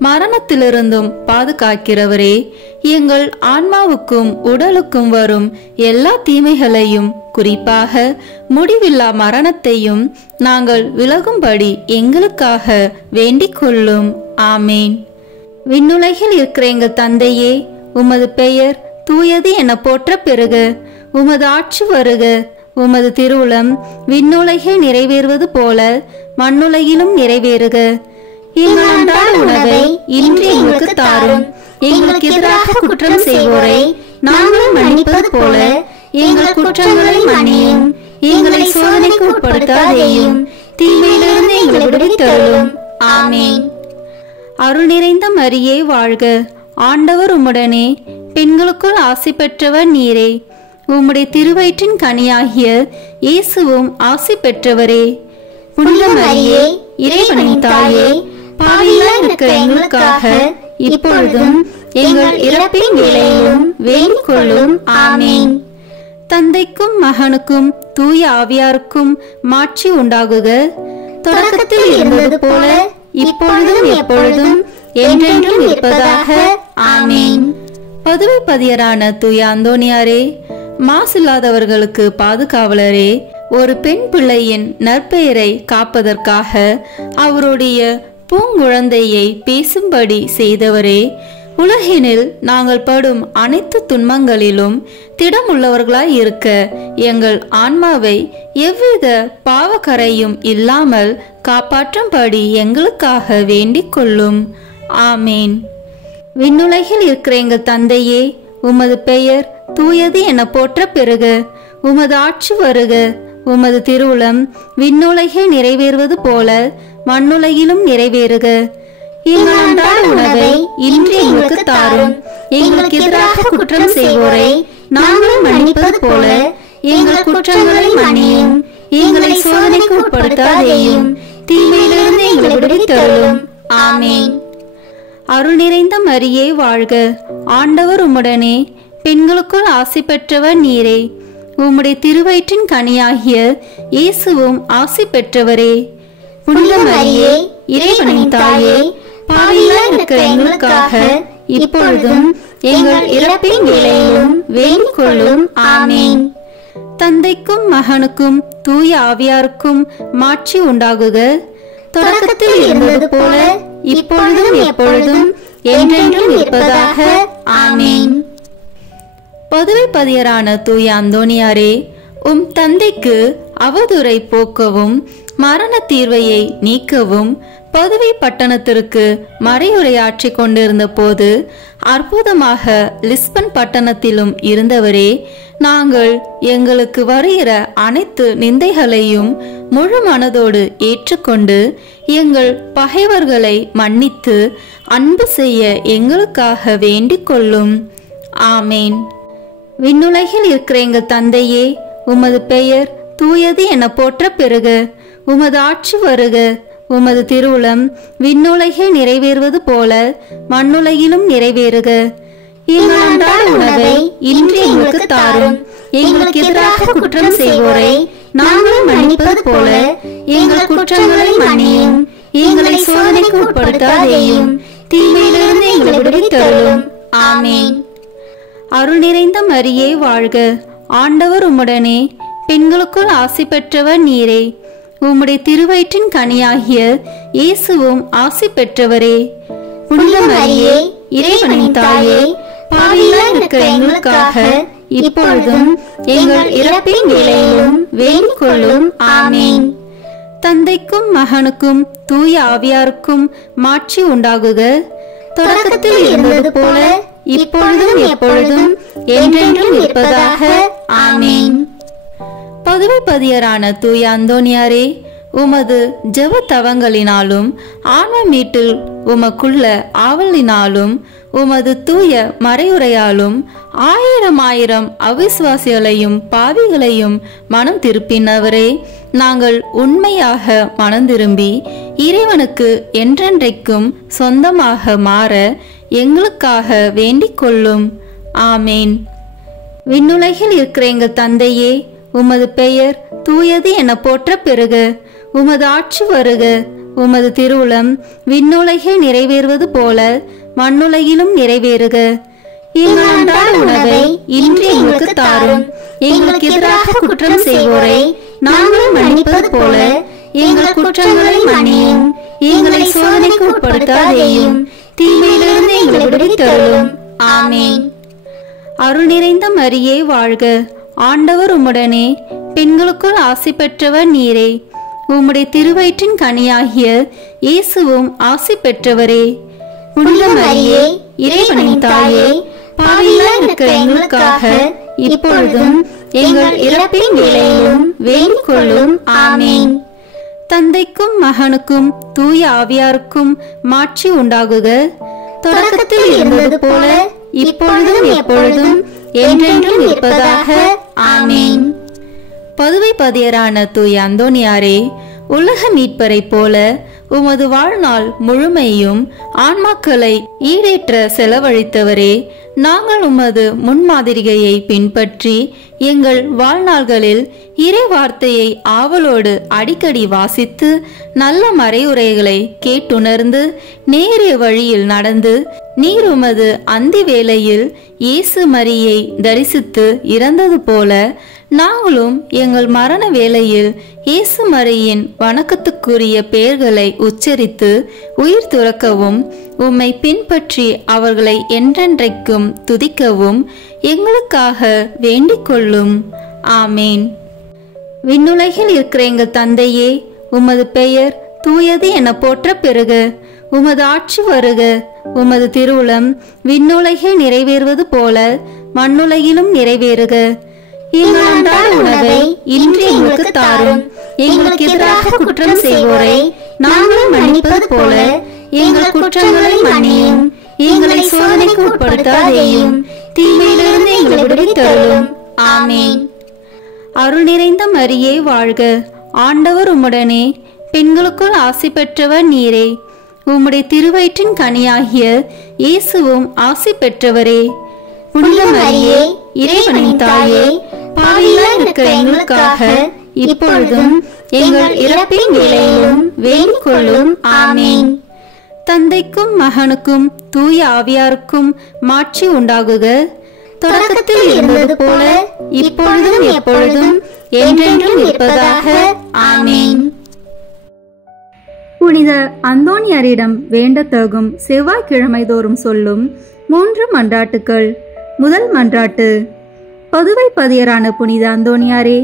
மரணத்திலிருந்தும் பாதுகாக்கிறவரே, எங்கள் ஆன்மாவுக்கும் உடலுக்கும் வரும் எல்லா தீமைகளையும், குறிப்பாக முடிவில்லா மரணத்தையும் நாங்கள் விலகும்படி எங்களுக்காக வேண்டிக் கொள்ளும். ஆமேன். விண்ணுலகில் இருக்கிற எங்கள் தந்தையே, உமது பெயர் தூயது என போற்ற பெறுக. உமது ஆட்சி வருக. உமது திருவுளம் விண்ணுலகில் நிறைவேறுவது போல மண்ணுலகிலும் நிறைவேறுக. எங்கள் அன்றாட உணவை இன்று எங்களுக்கு தாரும். எங்களுக்கு எதிராக குற்றம் செய்வோரை நாங்கள் மன்னிப்பது போல எங்கள் குற்றங்களை மன்னியும். எங்களை சோதனைக்கு உட்படுத்தாதேயும், தீமையிலிருந்து எங்களை விடுவித்தருளும். ஆமேன். அருள் நிறைந்த மரியே வாழ்க. ஆண்டவர் உம்முடனே, பெண்களுக்குள் ஆசி பெற்றவர் நீரே. உம்முடைய திருவயிற்றின் கனியாகிய இயேசுவும் ஆசி பெற்றவரே. புனித மரியே, இறைவனின் தாயே, பாவிகளாய் இருக்கிற எங்களுக்காக இப்பொழுதும் எங்கள் இறப்பின் வேளையிலும் வேண்டிக் கொள்ளும். ஆமேன். தந்தைக்கும் மகனுக்கும் தூய ஆவியாருக்கும் மாட்சி உண்டாகுக. தொடக்கத்தில் இருந்தது போல இப்பொழுதும் எப்பொழுதும் என்றென்றும் இருப்பதாக. ஆமேன். பதுவை பதியரான தூய அந்தோனியாரே, மாசில்லாதவர்களுக்கு பாதுகாவலரே, ஒரு பெண் பிள்ளையின் நற்பெயரை காப்பதற்காக அவருடைய பூங்குழந்தையை பேசும்படி செய்தவரே, உலகினில் நாங்கள் படும் அனைத்து துன்பங்களிலும் திடமுள்ளவர்களாய் இருக்க எங்கள் ஆன்மாவை எவ்வித பாவக்கரையும் இல்லாமல் காப்பாற்றும்படி எங்களுக்காக வேண்டிக் கொள்ளும். ஆமேன். விண்ணுலகில் இருக்கிற எங்கள் தந்தையே, உமது பெயர் தூயது என போற்ற பெறுக. உமது ஆட்சி வருக. உமது திருவுளம் விண்ணுலகில் நிறைவேறுவது போல மண்ணுலகிலும் நிறைவேறுக. எங்கள் அன்றாட உணவை இன்று எங்களுக்கு தாரும். எங்களுக்கு எதிராக குற்றம் செய்வோரை நாங்கள் மன்னிப்பது போல எங்கள் குற்றங்களை மன்னியும். எங்களை சோதனைக்கு உட்படுத்தாதேயும், தீமையிலிருந்து எங்களை விடுவித்தருளும். ஆமேன். அருள் நிறைந்த மரியே வாழ்க. ஆண்டவர் உம்முடனே, பெண்களுக்குள் ஆசி பெற்றவர் நீரே. உம்முடைய திருவயிற்றின் கனியாகிய இயேசுவும் ஆசி பெற்றவரே. புனித மரியே, இறைவனின் தாயே, பாவிகளாய் இருக்கிற எங்களுக்காக இப்பொழுதும் எங்கள் இறப்பின் வேளையிலும் வேண்டிக் கொள்ளும். ஆமேன். தந்தைக்கும் மகனுக்கும் தூய ஆவியாருக்கும் மாட்சி உண்டாகுக. தொடக்கத்தில் இருந்தது போல இப்பொழுதும் எப்பொழுதும் என்றென்றும் இருப்பதாக. ஆமேன். பதுவை பதியரான தூய அந்தோனியாரே, உம் தந்தைக்கு அவதூறை போக்கவும் மரண தீர்வையை நீக்கவும் பதுவை பட்டணத்திற்கு மறையுரையாற்றி கொண்டிருந்த போது அற்புதமாக லிஸ்பன் பட்டணத்திலும் இருந்தவரே, நாங்கள் எங்களுக்கு வருகிற அனைத்து நிந்தைகளையும் முழு மனதோடு ஏற்றுக்கொண்டு எங்கள் பகைவர்களை மன்னித்து அன்பு செய்ய எங்களுக்காக வேண்டிக் கொள்ளும். ஆமேன். விண்ணுலகில் இருக்கிற எங்கள் தந்தையே, உமது பெயர் தூயது என போற்ற பெறுக. உமது ஆட்சி வருக. உமது திருவுளம் விண்ணுலகில் நிறைவேறுவது போல மண்ணுலகிலும் நிறைவேறுக. எங்கள் அன்றாட உணவை இன்று எங்களுக்கு தாரும். எங்களுக்கு எதிராக குற்றம் செய்வோரை நாங்கள் மன்னிப்பது போல எங்கள் குற்றங்களை மன்னியும். எங்களை சோதனைக்கு உட்படுத்தாதேயும், தீமையிலிருந்து எங்களை விடுவித்தருளும். ஆமேன். அருள் நிறைந்த மரியே வாழ்க. ஆண்டவர் உம்முடனே, பெண்களுக்குள் ஆசி பெற்றவர் நீரே. உம்முடைய திருவயிற்றின் கனியாகிய இயேசுவும் ஆசி பெற்றவரே. புனித மரியே, இறைவனின் தாயே, பாவிகளாய் இருக்கிற எங்களுக்காக இப்பொழுதும் எங்கள் இறப்பின் வேளையிலும் வேண்டிக் கொள்ளும். ஆமேன். தந்தைக்கும் மகனுக்கும் தூய ஆவியாருக்கும் மாட்சி உண்டாகுக. தொடக்கத்தில் இருந்தது போல இப்பொழுதும் எப்பொழுதும் என்றென்றும் இருப்பதாக. ஆமேன். பதுவை பதியரான தூய அந்தோனியாரே, உமது ஜெப தவங்களினாலும் ஆன்ம மீட்டில் உமக்குள்ள ஆவலினாலும் உமது தூய மறையுரையாலும் ஆயிரம் அவிசுவாசிகளையும் பாவிகளையும் மனம் திருப்பினவரே, நாங்கள் உண்மையாக மனம் திரும்பி இறைவனுக்கு என்றென்றைக்கும் சொந்தமாக மாற எங்களுக்காக வேண்டிக் கொள்ளும். ஆமேன். விண்ணுலகில் இருக்கிற எங்கள் தந்தையே, உமது பெயர் தூயது என போற்ற பெறுக. உமது ஆட்சி வருக. உமது திருவுளம் விண்ணுலகில் நிறைவேறுவது போல மண்ணுலகிலும் நிறைவேறுக. எங்கள் அன்றாட உணவை இன்று எங்களுக்கு தாரும். எங்களுக்கு எதிராக குற்றம் செய்வோரை நாங்கள் மன்னிப்பது போல எங்கள் குற்றங்களை மன்னியும். எங்களை சோதனைக்கு உட்படுத்தாதேயும், தீமையிலிருந்து எங்களை விடுவித்தருளும். ஆமென். அருள் நிறைந்த மரியே வாழ்க, ஆண்டவர் உம்முடனே, பெண்களுக்குள் ஆசி பெற்றவர் நீரே. உம்முடைய திருவயிற்றின் கனியாகிய இயேசுவும் ஆசி பெற்றவரே. புனித மரியே, இறைவனின் தாயே, பாவிகளாய் இருக்கிற எங்களுக்காக இப்பொழுதும் எங்கள் இறப்பின் வேளையிலும் வேண்டிக் கொள்ளும். ஆமென். தந்தைக்கும் மகனுக்கும் தூய ஆவியாருக்கும் மாட்சி உண்டாகுக. தொடக்கத்தில் இருந்தது போல இப்பொழுதும் எப்பொழுதும் என்றென்றும் இருப்பதாக. ஆமென். பதுவை பதியரான தூய அந்தோனியாரே, உலக மீட்பரை போல உமது வாழ்நாள் முழுமையும் ஆன்மாக்களை ஈடேற்ற செலவழித்தவரே, நாங்கள் உமது முன்மாதிரிகையை பின்பற்றி எங்கள் வாழ்நாள்களில் இறை வார்த்தையை ஆவலோடு அடிக்கடி வாசித்து நல்ல மறையுரைகளை கேட்டுணர்ந்து நேரிய வழியில் நடந்து நீர் உமது அந்தி வேளையில் இயேசு மரியை தரிசித்து இறந்தது போல நாங்களும் எங்கள் மரண வேளையில் இயேசு மரியின் வணக்கத்துக்குரிய பெயர்களை உச்சரித்து உயிர் துறக்கவும் உம்மை பின்பற்றி அவர்களை என்றென்றைக்கும் துதிக்கவும் எங்களுக்காக வேண்டிக் கொள்ளும். ஆமேன். விண்ணுலகில் இருக்கிற எங்கள் தந்தையே, உமது பெயர் தூயது என போற்ற பெறுக. உமது ஆட்சி வருக. உமது திருவுளம் விண்ணுலகில் நிறைவேறுவது போல மண்ணுலகிலும் நிறைவேறுக. எங்கள் அன்றாட உணவை இன்று எங்களுக்கு தாரும். எங்களுக்கு எதிராக குற்றம் செய்வோரை நாங்கள் மன்னிப்பது போல எங்கள் குற்றங்களை மன்னியும். எங்களை சோதனைக்கு உட்படுத்தாதேயும், தீமையிலிருந்து எங்களை விடுவித்தருளும். ஆமென். அருள் நிறைந்த மரியே வாழ்க, ஆண்டவர் உம்முடனே, பெண்களுக்குள் ஆசி பெற்றவர் நீரே. உம்முடைய திருவயிற்றின் கனியாகிய இயேசுவும் ஆசி பெற்றவரே. புனித மரியே, இறைவனின் தாயே, பாவிகளாய் இருக்கிற எங்களுக்காக இப்பொழுதும் எங்கள் இறப்பின் வேளையிலும் வேண்டிக் கொள்ளும். ஆமென். தந்தைக்கும் மகனுக்கும் தூய ஆவியாருக்கும் மாட்சி உண்டாகுக. தொடக்கத்தில் இருந்தது போல இப்பொழுதும் எப்பொழுதும் என்றென்றும் இருப்பதாக. ஆமென். புனித அந்தோனியாரிடம் வேண்டத்தகும் செவ்வாய்க்கிழமை தோறும் சொல்லும் 3 மன்றாட்டுக்கள். முதல் மன்றாட்டு. பதுவை பதியரான புனித அந்தோனியாரே,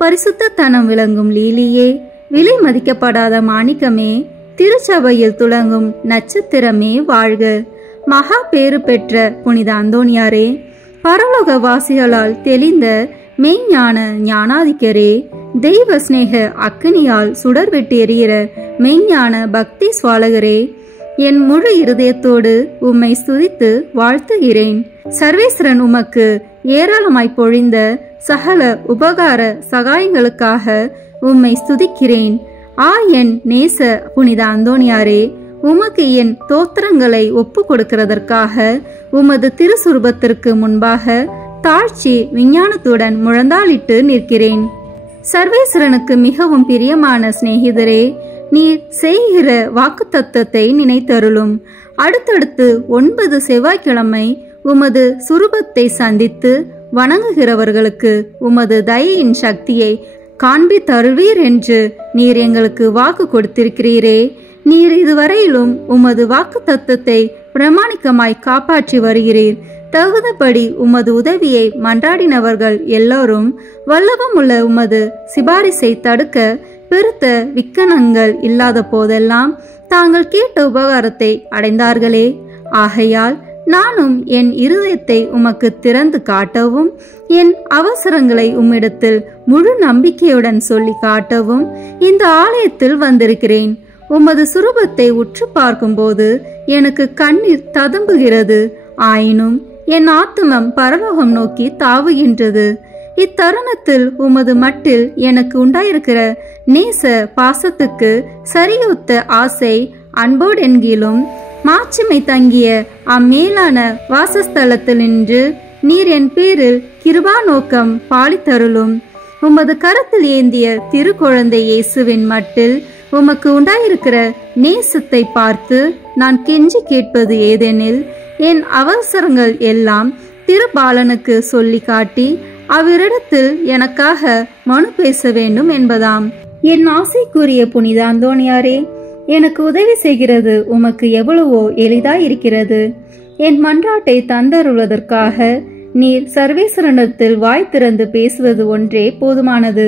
பரிசுத்த தனம் விளங்கும் லீலியே, விலை மதிக்கப்படாத மாணிக்கமே, திருச்சபையில் துளங்கும் நட்சத்திரமே வாழ்க. மகா பேறு பெற்ற புனித அந்தோனியாரே, பரலோக வாசிகளால் தெளிந்த மெய்ஞான ஞானாதிக்கரே, தெய்வ ஸ்நேக அக்கினியால் சுடர்விட்டு எரிகிற மெய்ஞான பக்தி சுவாலகரே, என் முழு இருதயத்தோடு உம்மை ஸ்துதித்து வாழ்த்துகிறேன். சர்வேஸ்வரன் உமக்கு ஏராளமாய் பொழிந்த சகல உபகார சகாயங்களுக்காக உம்மை ஸ்துதிக்கிறேன். என் நேச புனித அந்தோனியாரே, உமக்கு என் தோத்திரங்களை ஒப்பு கொடுக்கிறதற்காக உமது திருசுரூபத்திற்கு முன்பாக தாழ்ச்சி விஞ்ஞானத்துடன் முழந்தாளிட்டு நிற்கிறேன். சர்வேஸ்வரனுக்கு மிகவும் பிரியமான சிநேகிதரே, நீர் செய்கிற வாக்குத்தத்தத்தை நினைத்தருளும். அடுத்தடுத்து 9 செவ்வாய்க்கிழமை உமது சுரூபத்தை சந்தித்து வணங்குகிறவர்களுக்கு உமது தயையின் சக்தியை காண்பி தருவீர் என்று நீர் எங்களுக்கு வாக்கு கொடுத்திருக்கிறீரே. நீர் இதுவரையிலும் உமது வாக்கு தத்துவத்தை பிரமாணிக்கமாய் காப்பாற்றி வருகிறீர். தகுந்தபடி உமது உதவியை மன்றாடினவர்கள் எல்லோரும் வல்லவமுள்ள உமது சிபாரிசை தடுக்க பெருத்த விக்கனங்கள் இல்லாத போதெல்லாம் தாங்கள் கேட்ட உபகாரத்தை அடைந்தார்களே. ஆகையால் நானும் என் இருதயத்தை உமக்கு திறந்து காட்டவும், என் அவசரங்களை உம்மிடத்தில் முழு நம்பிக்கையுடன் சொல்லி காட்டவும் இந்த ஆலயத்தில் வந்திருக்கிறேன். உமது சுரூபத்தை உற்று பார்க்கும்போது எனக்கு கண்ணீர் ததும்புகிறது. ஆயினும் என் ஆத்துமம் பரலோகம் நோக்கி தாவுகின்றது. இத்தருணத்தில் உமது மட்டில் எனக்கு உண்டாயிருக்கிற நேச பாசத்துக்கு சரியொத்த ஆசை அன்போடென்கிலும் மாட்சிமை தங்கிய அம்மேலான வாசஸ்தலத்தில் நின்று நீர் என் பேரில் கிருபா நோக்கம் பாலித்தருளும். உமது கரத்தில் ஏந்திய திருக்குழந்தை இயேசுவின் மட்டில் உமக்கு உண்டாயிருக்கிற நேசத்தை பார்த்து நான் கெஞ்சி கேட்பது ஏதெனில், என் அவசரங்கள் எல்லாம் திருபாலனுக்கு சொல்லி காட்டி அவரிடத்தில் எனக்காக மனு பேச வேண்டும் என்பதாம். என் ஆசைக்குரிய புனித அந்தோணியாரே, எனக்கு உதவி செய்கிறது உமக்கு எவ்வளவோ எளிதாயிருக்கிறது. என் மன்றாட்டை தந்தருவதற்காக நீர் சர்வேஸ்வரனிடத்தில் வாய் திறந்து பேசுவது ஒன்றே போதுமானது.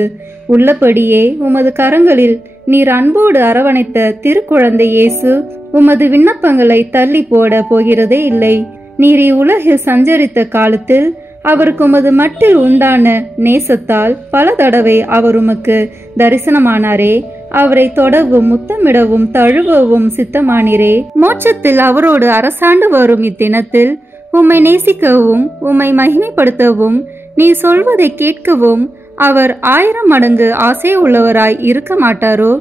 உள்ளபடியே உமது கரங்களில் நீர் அன்போடு அரவணைத்த திருக்குழந்தை இயேசு உமது விண்ணப்பங்களை தள்ளி போட போகிறதே இல்லை. நீர் இவ்வுலகில் சஞ்சரித்த காலத்தில் அவருக்கு உமது மட்டில் உண்டான நேசத்தால் பல தடவை அவர் உமக்கு தரிசனமானாரே. அவரை தொடவும் முத்தமிடவும் தழுவவும் சித்தமானீரே. மோட்சத்தில் அவரோடு அரசாண்டு வரும் இத்தினத்தில் உம்மை நேசிக்கவும் உம்மை மகிமைப்படுத்தவும் நீ சொல்வதை கேட்கவும் அவர் 1000 மடங்கு ஆசை உள்ளவராய் இருக்க மாட்டாரோ?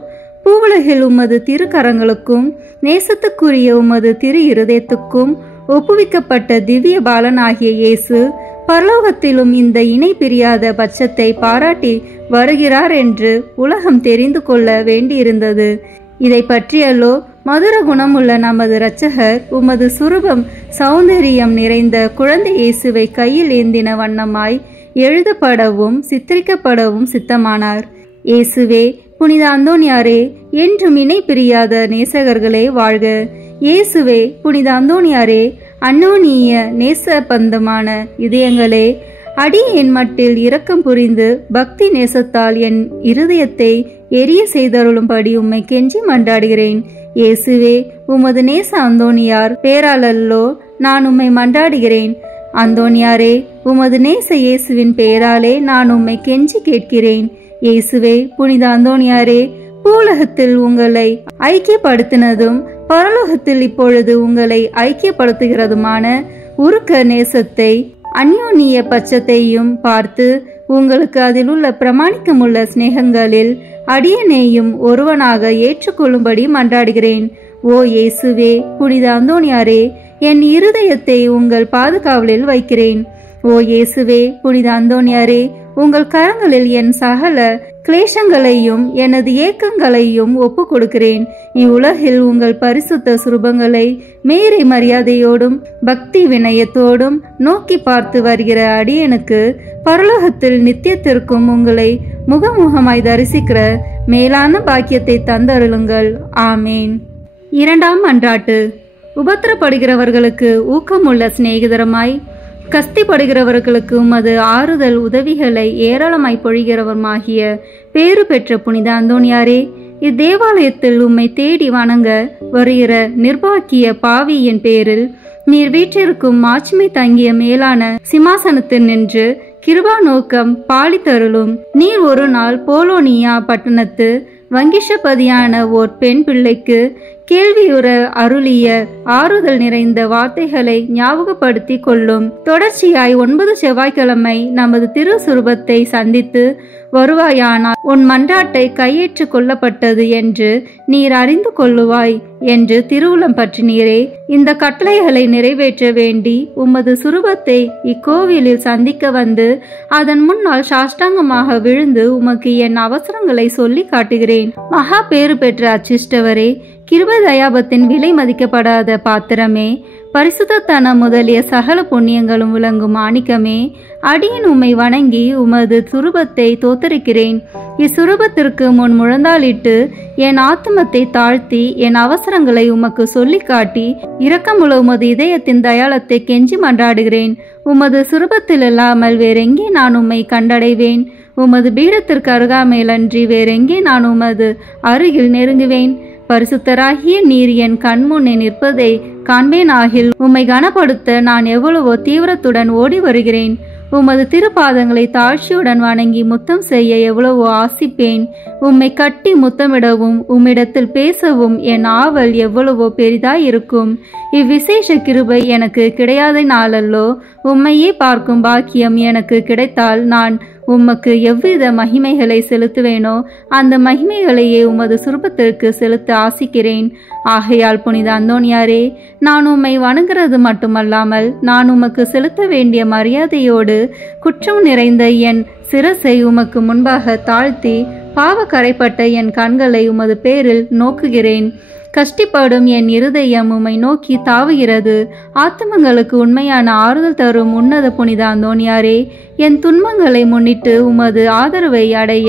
பூவுலகில் உமது திருக்கரங்களுக்கும் நேசத்துக்குரிய உமது திரு இருதயத்துக்கும் ஒப்புவிக்கப்பட்ட திவ்ய பாலனாகிய இயேசு பரலோகத்திலும் இந்த இணை பிரியாத பட்சத்தை பாராட்டி வருகிறார் என்று உலகம் தெரிந்து கொள்ள வேண்டியிருந்தது. இதை பற்றியல்லோ மதுர குணமுள்ள நமது இரட்சகர் உமது சுரூபம் சௌந்தரியம் நிறைந்த குழந்தை இயேசுவை கையில் ஏந்தின வண்ணமாய் எழுதப்படவும் சித்தரிக்கப்படவும் சித்தமானார். இயேசுவே, புனித அந்தோணியாரே, என்றும் இணை பிரியாத நேசகர்களே வாழ்க. இயேசுவே, புனித அந்தோணியாரே, அன்னோனிய நேச பந்தமான இதயங்களே, அடியேன் மட்டில் இரக்கம் புரிந்து பக்தி நேசத்தால் என் இருதயத்தை எரிய செய்தருளும்படி உம்மை கெஞ்சி மன்றாடுகிறேன். இயேசுவே, உமது நேச அந்தோணியார் பேராலல்லோ நான் உம்மை மன்றாடுகிறேன். அந்தோணியாரே, உமது நேச இயேசுவின் பெயராலே நான் உம்மை கெஞ்சி கேட்கிறேன். இயேசுவே, புனித அந்தோணியாரே, பூலகத்தில் உங்களை ஐக்கியப்படுத்தினதும் பரலோகத்தில் இப்பொழுது உங்களை ஐக்கியப்படுத்துகிறதுமான உருக்க நேசத்தை அந்யோன்ய பட்சத்தையும் பார்த்து உங்களுக்கு அதில் உள்ள பிரமாணிக்கமுள்ள சிநேகங்களில் அடியனையும் ஒருவனாக ஏற்றுக்கொள்ளும்படி மன்றாடுகிறேன். ஓ இயேசுவே, புனித அந்தோணியாரே, என் இருதயத்தை உங்கள் பாதுகாவலில் வைக்கிறேன். ஓ இயேசுவே, புனித அந்தோணியாரே, உங்கள் கரங்களில் என் சகல கிளேசங்களையும் எனது ஏக்கங்களையும் ஒப்பு கொடுக்கிறேன். இவ்வுலகில் உங்கள் பரிசுத்த சுரூபங்களை மேரை மரியாதையோடும் பக்தி வினயத்தோடும் நோக்கி பார்த்து வருகிற அடியனுக்கு பரலோகத்தில் நித்தியத்திற்கும் உங்களை முகமுகமாய் தரிசிக்கிற மேலான பாக்கியத்தை தந்தருளுங்கள். ஆமேன். 2ஆம் மன்றாட்டு. உபத்திரப்படுகிறவர்களுக்கு ஊக்கமுள்ள சிநேகிதரமாய் கஸ்திப்படுகிறவர்களுக்கு உமது ஆறுதல் உதவிகளை ஏராளமாய் பொழிகிறவருமாகிய பேறு பெற்ற புனித அந்தோணியாரே, இத்தேவாலயத்தில் உம்மை தேடி வணங்க வருகிற நிர்பாக்கிய பாவியின் பேரில் நீர் வீற்றிருக்கும் மாட்சிமை தங்கிய மேலான சிம்மாசனத்தில் நின்று கிருபா நோக்கம் பாலித்தருளும். நீர் ஒரு நாள் போலோனியா பட்டணத்து வங்கிஷபதியான ஓர் பெண் பிள்ளைக்கு கேள்வியுற அருளிய ஆறுதல் நிறைந்த வார்த்தைகளை ஞாபகப்படுத்தி கொள்ளும். தொடர்ச்சியாய் 9 செவ்வாய்க்கிழமை நமது திரு சுரூபத்தை சந்தித்து வருவாயானால் உன் மன்றாட்டை கையேற்று கொள்ளப்பட்டது என்று நீர் அறிந்து கொள்ளுவாய் என்று திருவுளம் பற்றினீரே. இந்த கட்டளைகளை நிறைவேற்ற வேண்டி உமது சுரூபத்தை இக்கோவிலில் சந்திக்க வந்து அதன் முன்னால் சாஷ்டாங்கமாக விழுந்து உமக்கு என் அவசரங்களை சொல்லி காட்டுகிறேன். மகா பேறு பெற்ற அச்சிஷ்டவரே, கிருபை தயாபத்தின் விலை மதிக்கப்படாத பாத்திரமே, பரிசுத்தத்தனம் முதலிய சகல புண்ணியங்களும் விளங்கும் மாணிக்கமே, அடியேன் உம்மை வணங்கி உமது சுரூபத்தை தோத்தரிக்கிறேன். இச்சுரூபத்திற்கு முன் முழந்தாளிட்டு என் ஆத்மத்தை தாழ்த்தி என் அவசரங்களை உமக்கு சொல்லி காட்டி இரக்கமுள்ள உமது இதயத்தின் தயாளத்தை கெஞ்சி மன்றாடுகிறேன். உமது சுரூபத்தில் இல்லாமல் வேறெங்கே நான் உம்மை கண்டடைவேன்? உமது பீடத்திற்கு அருகாமையிலன்றி வேறெங்கே நான் உமது அருகில் நெருங்குவேன்? பரிசுத்தராகிய நீர் என் கண்முன்னே நிற்பதை காண்பேனாகில் உம்மை கனப்படுத்த நான் எவ்வளவோ தீவிரத்துடன் ஓடி வருகிறேன். உமது திருப்பாதங்களை தாழ்ச்சியுடன் வணங்கி முத்தம் செய்ய எவ்வளவோ ஆசிப்பேன். உம்மை கட்டி முத்தமிடவும் உம்மிடத்தில் பேசவும் என் ஆவல் எவ்வளவோ பெரிதாயிருக்கும். இவ்விசேஷ கிருபை எனக்கு கிடையாத நாளல்லோ. உம்மையே பார்க்கும் பாக்கியம் எனக்கு கிடைத்தால் நான் உமக்கு எவ்வித மகிமைகளை செலுத்துவேனோ அந்த மகிமைகளையே உமது சுரூபத்திற்கு செலுத்த ஆசிக்கிறேன். ஆகையால் புனித அந்தோணியாரே, நான் உம்மை வணங்குறது மட்டுமல்லாமல் நான் உமக்கு செலுத்த வேண்டிய மரியாதையோடு குற்றம் நிறைந்த என் சிரசை உமக்கு முன்பாக தாழ்த்தி பாவ கரைப்பட்ட என் கண்களை உமது பேரில் நோக்குகிறேன். கஷ்டப்படும் என் இருதயம் உம்மை நோக்கி தாவுகிறது. ஆத்மங்களுக்கு உண்மையான ஆறுதல் தரும் உன்னத புனித அந்தோணியாரே, என் துன்பங்களை முன்னிட்டு உமது ஆதரவை அடைய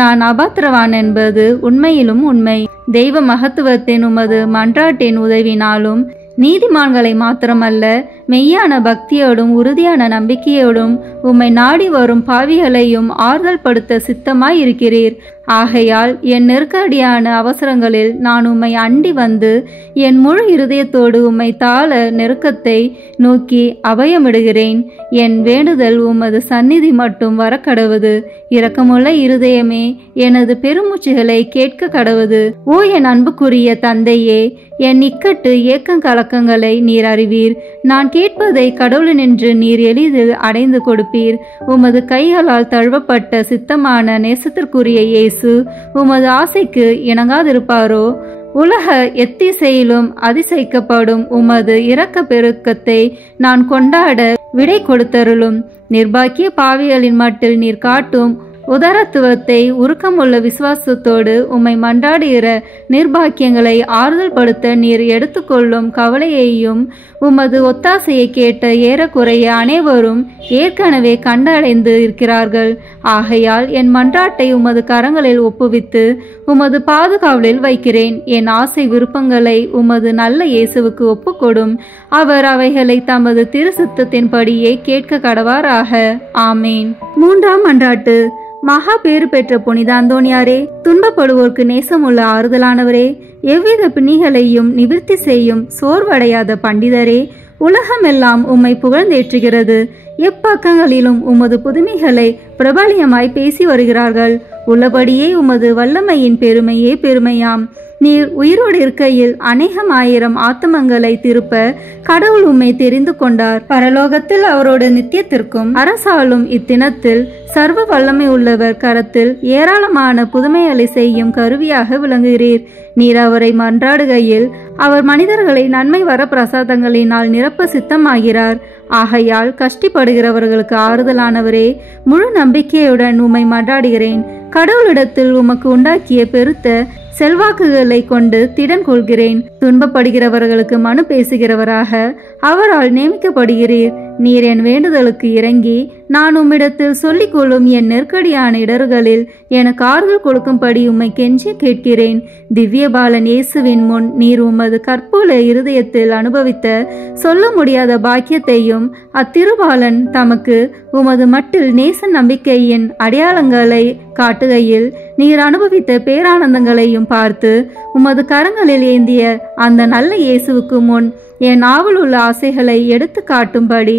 நான் அபாத்திரவான் என்பது உண்மையிலும் உண்மை. தெய்வ மகத்துவத்தின் உமது மன்றாட்டின் உதவினாலும் நீதிமான்களை மாத்திரமல்ல, மெய்யான பக்தியோடும் உறுதியான நம்பிக்கையோடும் உம்மை நாடி வரும் பாவிகளையும் ஆறுதல் படுத்த சித்தமாய் இருக்கிறீர். ஆகையால் என் நெருக்கடியான அவசரங்களில் நான் உம்மை அண்டி வந்து என் முழு இருதயத்தோடு உம்மை தாழ நெருக்கத்தை நோக்கி அபயமிடுகிறேன். என் வேண்டுதல் உமது சந்நிதி மட்டும் வர கடவுது. இரக்கமுள்ள இருதயமே, எனது பெருமூச்சுகளை கேட்க கடவுது. ஓ என் அன்புக்குரிய தந்தையே, என் இக்கட்டு ஏக்கம் கலக்கங்களை நீர் அறிவீர். நான் கேட்பதை கடவுளினின்று நீர் எளிதில் அடைந்து கொடுப்பீர். உமது கைகளால் தழுவப்பட்ட சித்தமான நேசத்திற்குரிய இயேசு உமது ஆசைக்கு இணங்காதிருப்பாரோ? உலக எத்திசையிலும் அதிசயிக்கப்படும் உமது இரக்க பெருக்கத்தை நான் கொண்டாட விடை கொடுத்தருளும். நிர்பாக்கிய பாவிகளின் மட்டில் நீர் காட்டும் உதரத்துவத்தை உருக்கமுள்ள விசுவாசத்தோடு உம்மை மன்றாடுகிற நிர்பாக்கியங்களை ஆறுதல் படுத்த நீர் எடுத்துக்கொள்ளும் கவலையையும் உமது ஒத்தாசையை கேட்ட ஏறக்குறைய அனைவரும் ஏற்கனவே கண்டடைந்து இருக்கிறார்கள். ஆகையால் என் மன்றாட்டை உமது கரங்களில் ஒப்புவித்து உமது பாதுகாவலில் வைக்கிறேன். என் ஆசை விருப்பங்களை உமது நல்ல இயேசுவுக்கு ஒப்புக்கொடும். அவர் அவைகளை தமது திருசித்தத்தின்படியே கேட்க கடவாராக. ஆமேன். மூன்றாம் மன்றாட்டு. மகா பேறு பெற்ற புனித அந்தோணியாரே, துன்பப்படுவோர்க்கு நேசமுள்ள ஆறுதலானவரே, எவ்வித பிணிகளையும் நிவிர்த்தி செய்யும் சோர்வடையாத பண்டிதரே, உலகமெல்லாம் உம்மை புகழ்ந்தேற்றுகிறது. எப்பக்கங்களிலும் உமது புதுமைகளை பிரபலியமாய் பேசி வருகிறார்கள். உள்ளபடியே உமது வல்லமையின் பெருமையே பெருமையாம். நீர் உயிரோடு இருக்கையில் அநேகம் ஆயிரம் ஆத்மங்களை திருப்ப கடவுள் உம்மை தெரிந்து கொண்டார். பரலோகத்தில் அவரோடு நித்தியத்திற்கும் அரசாலும் இத்தினத்தில் சர்வ வல்லமை உள்ளவர் கரத்தில் ஏராளமான புதுமைகளை செய்யும் கருவியாக விளங்குகிறீர். நீர் அவரை மன்றாடுகையில் அவர் மனிதர்களை நன்மை வர பிரசாதங்களினால் நிரப்ப சித்தமாகிறார். ஆகையால் கஷ்டப்படுகிறவர்களுக்கு ஆறுதலானவரே, முழு நம்பிக்கையுடன் உம்மை மன்றாடுகிறேன். கடவுளிடத்தில் உமக்கு உண்டாக்கிய பெருத்த செல்வாக்குகளை கொண்டு திடன் கொள்கிறேன். துன்பப்படுகிறவர்களுக்கு மனு பேசுகிறவராக அவரால் நியமிக்கப்படுகிறீர். நீர் என் வேண்டுதலுக்கு இறங்கி நான் உம்மிடத்தில் சொல்லிக் கொள்ளும் என் நெருக்கடியான இடர்களில் எனக்கு ஆறுதல் கொடுக்கும்படி உம்மை கெஞ்சி கேட்கிறேன். திவ்ய பாலன் இயேசுவின் முன் நீர் உமது கற்புல இருதயத்தில் அனுபவித்த சொல்ல முடியாத பாக்கியத்தையும் அத்திருபாலன் தமக்கு உமது மட்டில் நேச நம்பிக்கையின் அடையாளங்களை காட்டுகையில் நீர் அனுபவித்த பேரானந்தங்களையும் பார்த்து உமது கரங்களில் ஏந்திய அந்த நல்ல இயேசுவுக்கு முன் என் ஆவலுள்ள ஆசைகளை எடுத்து காட்டும்படி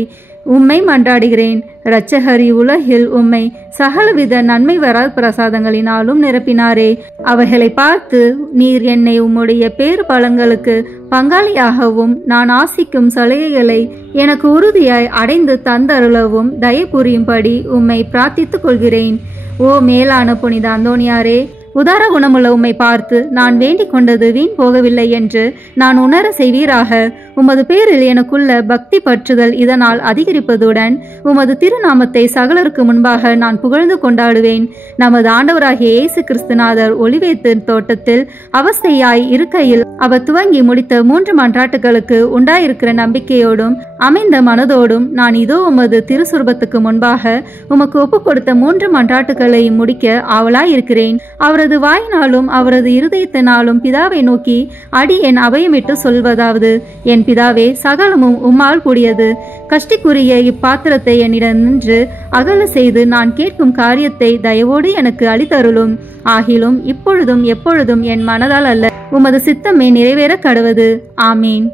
உம்மை மன்றாடுகிறேன். இரட்சகரி உலகில் உம்மை சகலவித நன்மை வர பிரசாதங்களினாலும் நிரப்பினாரே, அவைகளை பார்த்து நீர் என்னை உம்முடைய பேறு பலன்களுக்கு பங்காளியாகவும் நான் ஆசிக்கும் சலுகைகளை எனக்கு உறுதியாய் அடைந்து தந்தருளவும் தயை புரியும்படி உம்மை பிரார்த்தித்துக் கொள்கிறேன். ஓ மேலான புனித அந்தோணியாரே, உதார குணமுள்ள உம்மை பார்த்து நான் வேண்டிக் கொண்டது வீண் போகவில்லை என்று நான் உணர செய்வீராக. உமது பேரில் எனக்குள்ள பக்தி பற்றுதல் இதனால் அதிகரிப்பதுடன் உமது திருநாமத்தை சகலருக்கு முன்பாக நான் புகழ்ந்து கொண்டாடுவேன். நமது ஆண்டவராகிய இயேசு கிறிஸ்துநாதர் ஒலிவேத்து தோட்டத்தில் அவஸ்தையாய் இருக்கையில் அவர் துவங்கி முடித்த 3 மன்றாட்டுகளுக்கு உண்டாயிருக்கிற நம்பிக்கையோடும் அமைந்த மனதோடும் நான் இதோ உமது திருசுரபத்துக்கு முன்பாக உமக்கு ஒப்புக் கொடுத்த 3 மன்றாட்டுகளை முடிக்க ஆவலாயிருக்கிறேன். அவரது வாயினாலும் அவரது இருதயத்தினாலும் பிதாவை நோக்கி அடியேன் அபயமிட்டு சொல்வதாவது, என் பிதாவே, சகலமும் உம்மால் கூடியது. கஷ்டிக்குரிய இப்பாத்திரத்தை என்னிடம் நின்று அகல செய்து நான் கேட்கும் காரியத்தை தயவோடு எனக்கு அளித்தருளும். ஆகிலும் இப்பொழுதும் எப்பொழுதும் என் மனதால் அல்ல, உமது சித்தமே நிறைவேற கடவது. ஆமீன்.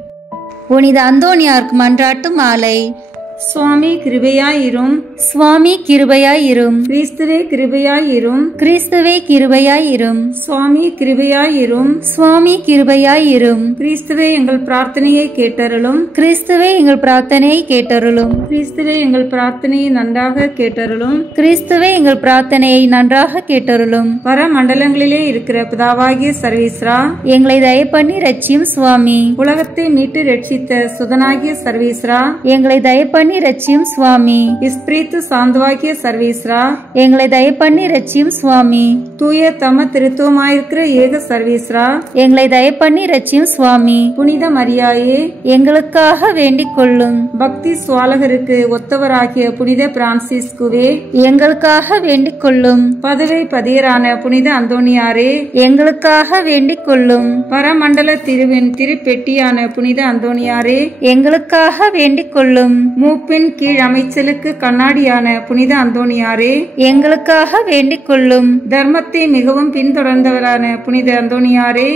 புனித அந்தோணியார்க்கு மன்றாட்டு மாலை. சுவாமி கிருபையாயிரும். சுவாமி கிருபையாயிரும். கிறிஸ்துவே கிருபையாயிரும். கிறிஸ்துவே கிருபையாயிரும். சுவாமி கிருபையாயிரும். சுவாமி கிருபையாயிரும். கிறிஸ்துவே எங்கள் பிரார்த்தனையை கேட்டருளும். கிறிஸ்துவே எங்கள் பிரார்த்தனையை கேட்டருளும். கிறிஸ்துவே எங்கள் பிரார்த்தனையை நன்றாக கேட்டருளும். கிறிஸ்துவே எங்கள் பிரார்த்தனையை நன்றாக கேட்டருளும். பர மண்டலங்களிலே இருக்கிற பிதாவாகிய சர்வீஸ்ரா, எங்களை தயப்பண்ணி ரட்சியும் சுவாமி. உலகத்தை மீட்டு ரட்சித்த சுதனாகிய சர்வீஸ்ரா, எங்களை தயப்பண்ணி பண்ணி ரட்சியும் சுவாமி. இஸ்பிரித்து சாந்தவாக்கிய சர்வீஸ்ரா, எங்களை தயை பண்ணி ரட்சியும் சுவாமி. தூய தம திருத்துவமாயிருக்கிற ஏக சர்வீஸ்ரா, எங்களை தயை பண்ணி ரட்சியும் சுவாமி. புனித மரியாயே, எங்களுக்காக வேண்டிக் கொள்ளும். பக்தி சுவாலகருக்கு ஒத்தவராகிய புனித பிரான்சிஸ்குவே, எங்களுக்காக வேண்டிக் கொள்ளும். பதவை பதியரான புனித அந்தோணியாரே, எங்களுக்காக வேண்டிக் கொள்ளும். பரமண்டல திருவின் திருப்பெட்டியான புனித அந்தோணியாரே, எங்களுக்காக வேண்டிக் கொள்ளும். மூப்பின் கீழ் அமைச்சலுக்கு கண்ணாடியான புனித அந்தோணியாரே, எங்களுக்காக வேண்டிக் கொள்ளும். தர்மத்தை மிகவும் பின்தொடர்ந்தவரான புனித அந்தோணியாரே,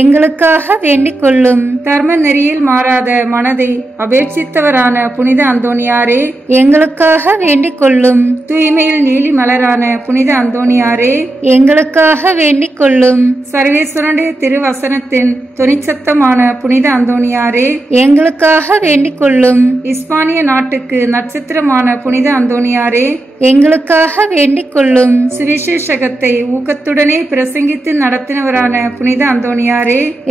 எங்களுக்காக வேண்டிக் கொள்ளும். தர்ம நெறியில் மாறாத மனதை அபேட்சித்தவரான புனித அந்தோணியாரே, எங்களுக்காக வேண்டிக் கொள்ளும். தூய்மையில் நீலி மலரான புனித அந்தோணியாரே, எங்களுக்காக வேண்டிக் கொள்ளும். சர்வேஸ்வரனுடைய திருவசனத்தின் தொனிச்சத்தமான புனித அந்தோணியாரே, எங்களுக்காக வேண்டிக் கொள்ளும். இஸ்பானிய நாட்டுக்கு நட்சத்திரமான புனித அந்தோணியாரே, எங்களுக்காக வேண்டிக் கொள்ளும். சுவிசேஷகத்தை ஊக்கத்துடனே பிரசங்கித்து நடத்தினவரான புனித அந்தோணியாரே,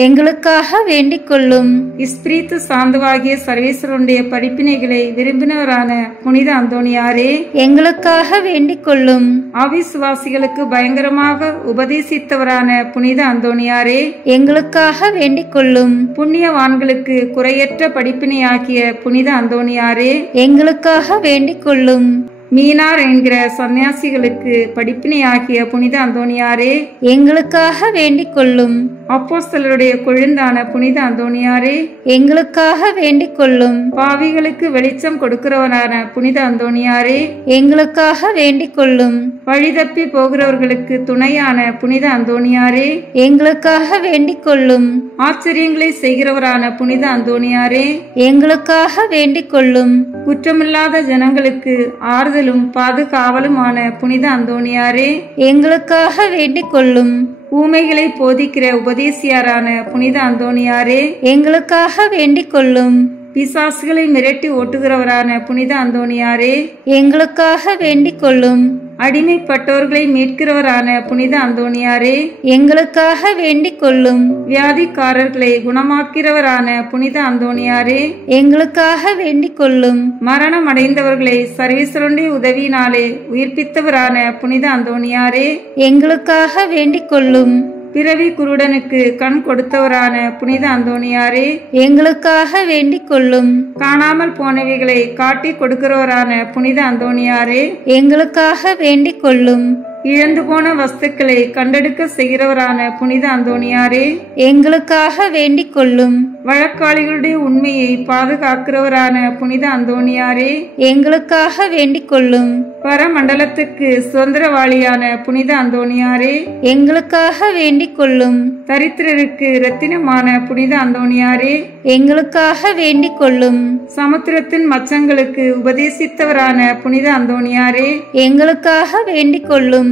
எங்களுக்காக வேண்டிக் கொள்ளும். இஸ்பிரித்து சாந்தவாகிய சர்வேஸ்வரனுடைய படிப்பினைகளை விரும்பினவரான புனித அந்தோணியாரே, எங்களுக்காக வேண்டிக் கொள்ளும். அவிசுவாசிகளுக்கு பயங்கரமாக உபதேசித்தவரான புனித அந்தோணியாரே, எங்களுக்காக வேண்டிக் கொள்ளும். புண்ணியவான்களுக்கு குறையற்ற படிப்பினையாக்கிய புனித அந்தோணியாரே, எங்களுக்காக வேண்டிக் கொள்ளும். மீனார் என்கிற சன்னியாசிகளுக்கு படிப்பினையாகிய புனித அந்தோணியாரே, எங்களுக்காக வேண்டிக் கொள்ளும். அப்போஸ்தலருடைய கொழுந்தான புனித அந்தோணியாரே, எங்களுக்காக வேண்டிக் கொள்ளும். பாவிகளுக்கு வெளிச்சம் கொடுக்கிறவனான புனித அந்தோணியாரே, எங்களுக்காக வேண்டிக் கொள்ளும். வழிதப்பி போகிறவர்களுக்கு துணையான புனித அந்தோணியாரே, எங்களுக்காக வேண்டிக் கொள்ளும். ஆச்சரியங்களை செய்கிறவரான புனித அந்தோணியாரே, எங்களுக்காக வேண்டிக் கொள்ளும். குற்றமில்லாத ஜனங்களுக்கு ஆறுதலும் பாதுகாவலுமான புனித அந்தோணியாரே, எங்களுக்காக வேண்டிக் கொள்ளும். ஊமைகளை போதிக்கிற உபதேசியாரான புனித அந்தோணியாரே, எங்களுக்காக வேண்டிக் கொள்ளும். பிசாசுகளை மிரட்டி ஓட்டுகிறவரான புனித அந்தோணியாரே, எங்களுக்காக வேண்டிக் கொள்ளும். அடிமைப்பட்டோர்களை மீட்கிறவரான புனித அந்தோணியாரே, எங்களுக்காக வேண்டிக் கொள்ளும். வியாதிக்காரர்களை குணமாக்கிறவரான புனித அந்தோணியாரே, எங்களுக்காக வேண்டிக் கொள்ளும். மரணம் அடைந்தவர்களை சர்வேஸ்வரனுடைய உதவியினாலே உயிர்ப்பித்தவரான புனித அந்தோணியாரே, எங்களுக்காக வேண்டிக் கொள்ளும். பிறவி குருடனுக்கு கண் கொடுத்தவரான புனித அந்தோணியாரே, எங்களுக்காக வேண்டிக் கொள்ளும். காணாமல் போனவைகளை காட்டி கொடுக்கிறவரான புனித அந்தோணியாரே, எங்களுக்காக வேண்டிக் கொள்ளும். இழந்து போன வஸ்துக்களை கண்டெடுக்க செய்கிறவரான புனித அந்தோணியாரே, எங்களுக்காக வேண்டிக் கொள்ளும். வழக்காளிகளுடைய உண்மையை பாதுகாக்கிறவரான புனித அந்தோணியாரே, எங்களுக்காக வேண்டிக் கொள்ளும். பரமண்டலத்துக்கு சுதந்திரவாளியான புனித அந்தோணியாரே, எங்களுக்காக வேண்டிக் கொள்ளும். தரித்திரருக்கு இரத்தினமான புனித அந்தோணியாரே, எங்களுக்காக வேண்டிக் கொள்ளும். சமுத்திரத்தின் மச்சங்களுக்கு உபதேசித்தவரான புனித அந்தோணியாரே, எங்களுக்காக வேண்டிக் கொள்ளும்.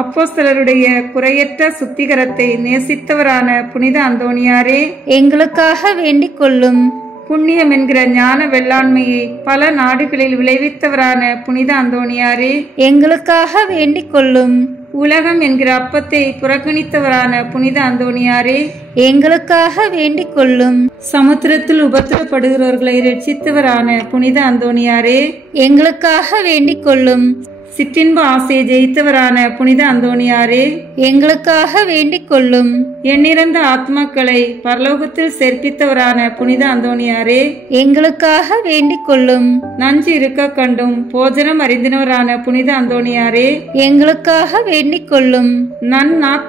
அப்போஸ்தலருடைய குறையற்ற சுத்திகரத்தை நேசித்தவரான புனித அந்தோணியாரே, எங்களுக்காக வேண்டிக் கொள்ளும். புண்ணியம் என்கிற ஞான வெள்ளாண்மையை பல நாடுகளில் விளைவித்தவரான புனித அந்தோணியாரே, எங்களுக்காக வேண்டிக் கொள்ளும். உலகம் என்கிற அப்பத்தை புறக்கணித்தவரான புனித அந்தோணியாரே, எங்களுக்காக வேண்டிக் கொள்ளும். சமுத்திரத்தில் உபத்திரப்படுகிறவர்களை ரட்சித்தவரான புனித அந்தோணியாரே, எங்களுக்காக வேண்டிக் கொள்ளும். சிற்றின்ப ஆசையை ஜெயித்தவரான புனித அந்தோணியாரே, எங்களுக்காக வேண்டிக் கொள்ளும். எண்ணிறந்த ஆத்மாக்களை பரலோகத்தில் சேர்ப்பித்தவரான புனித அந்தோணியாரே, எங்களுக்காக வேண்டிக் கொள்ளும். நஞ்சு இருக்க கண்டும் போஜனம் அறிந்தினவரான புனித அந்தோணியாரே, எங்களுக்காக வேண்டிக் கொள்ளும்.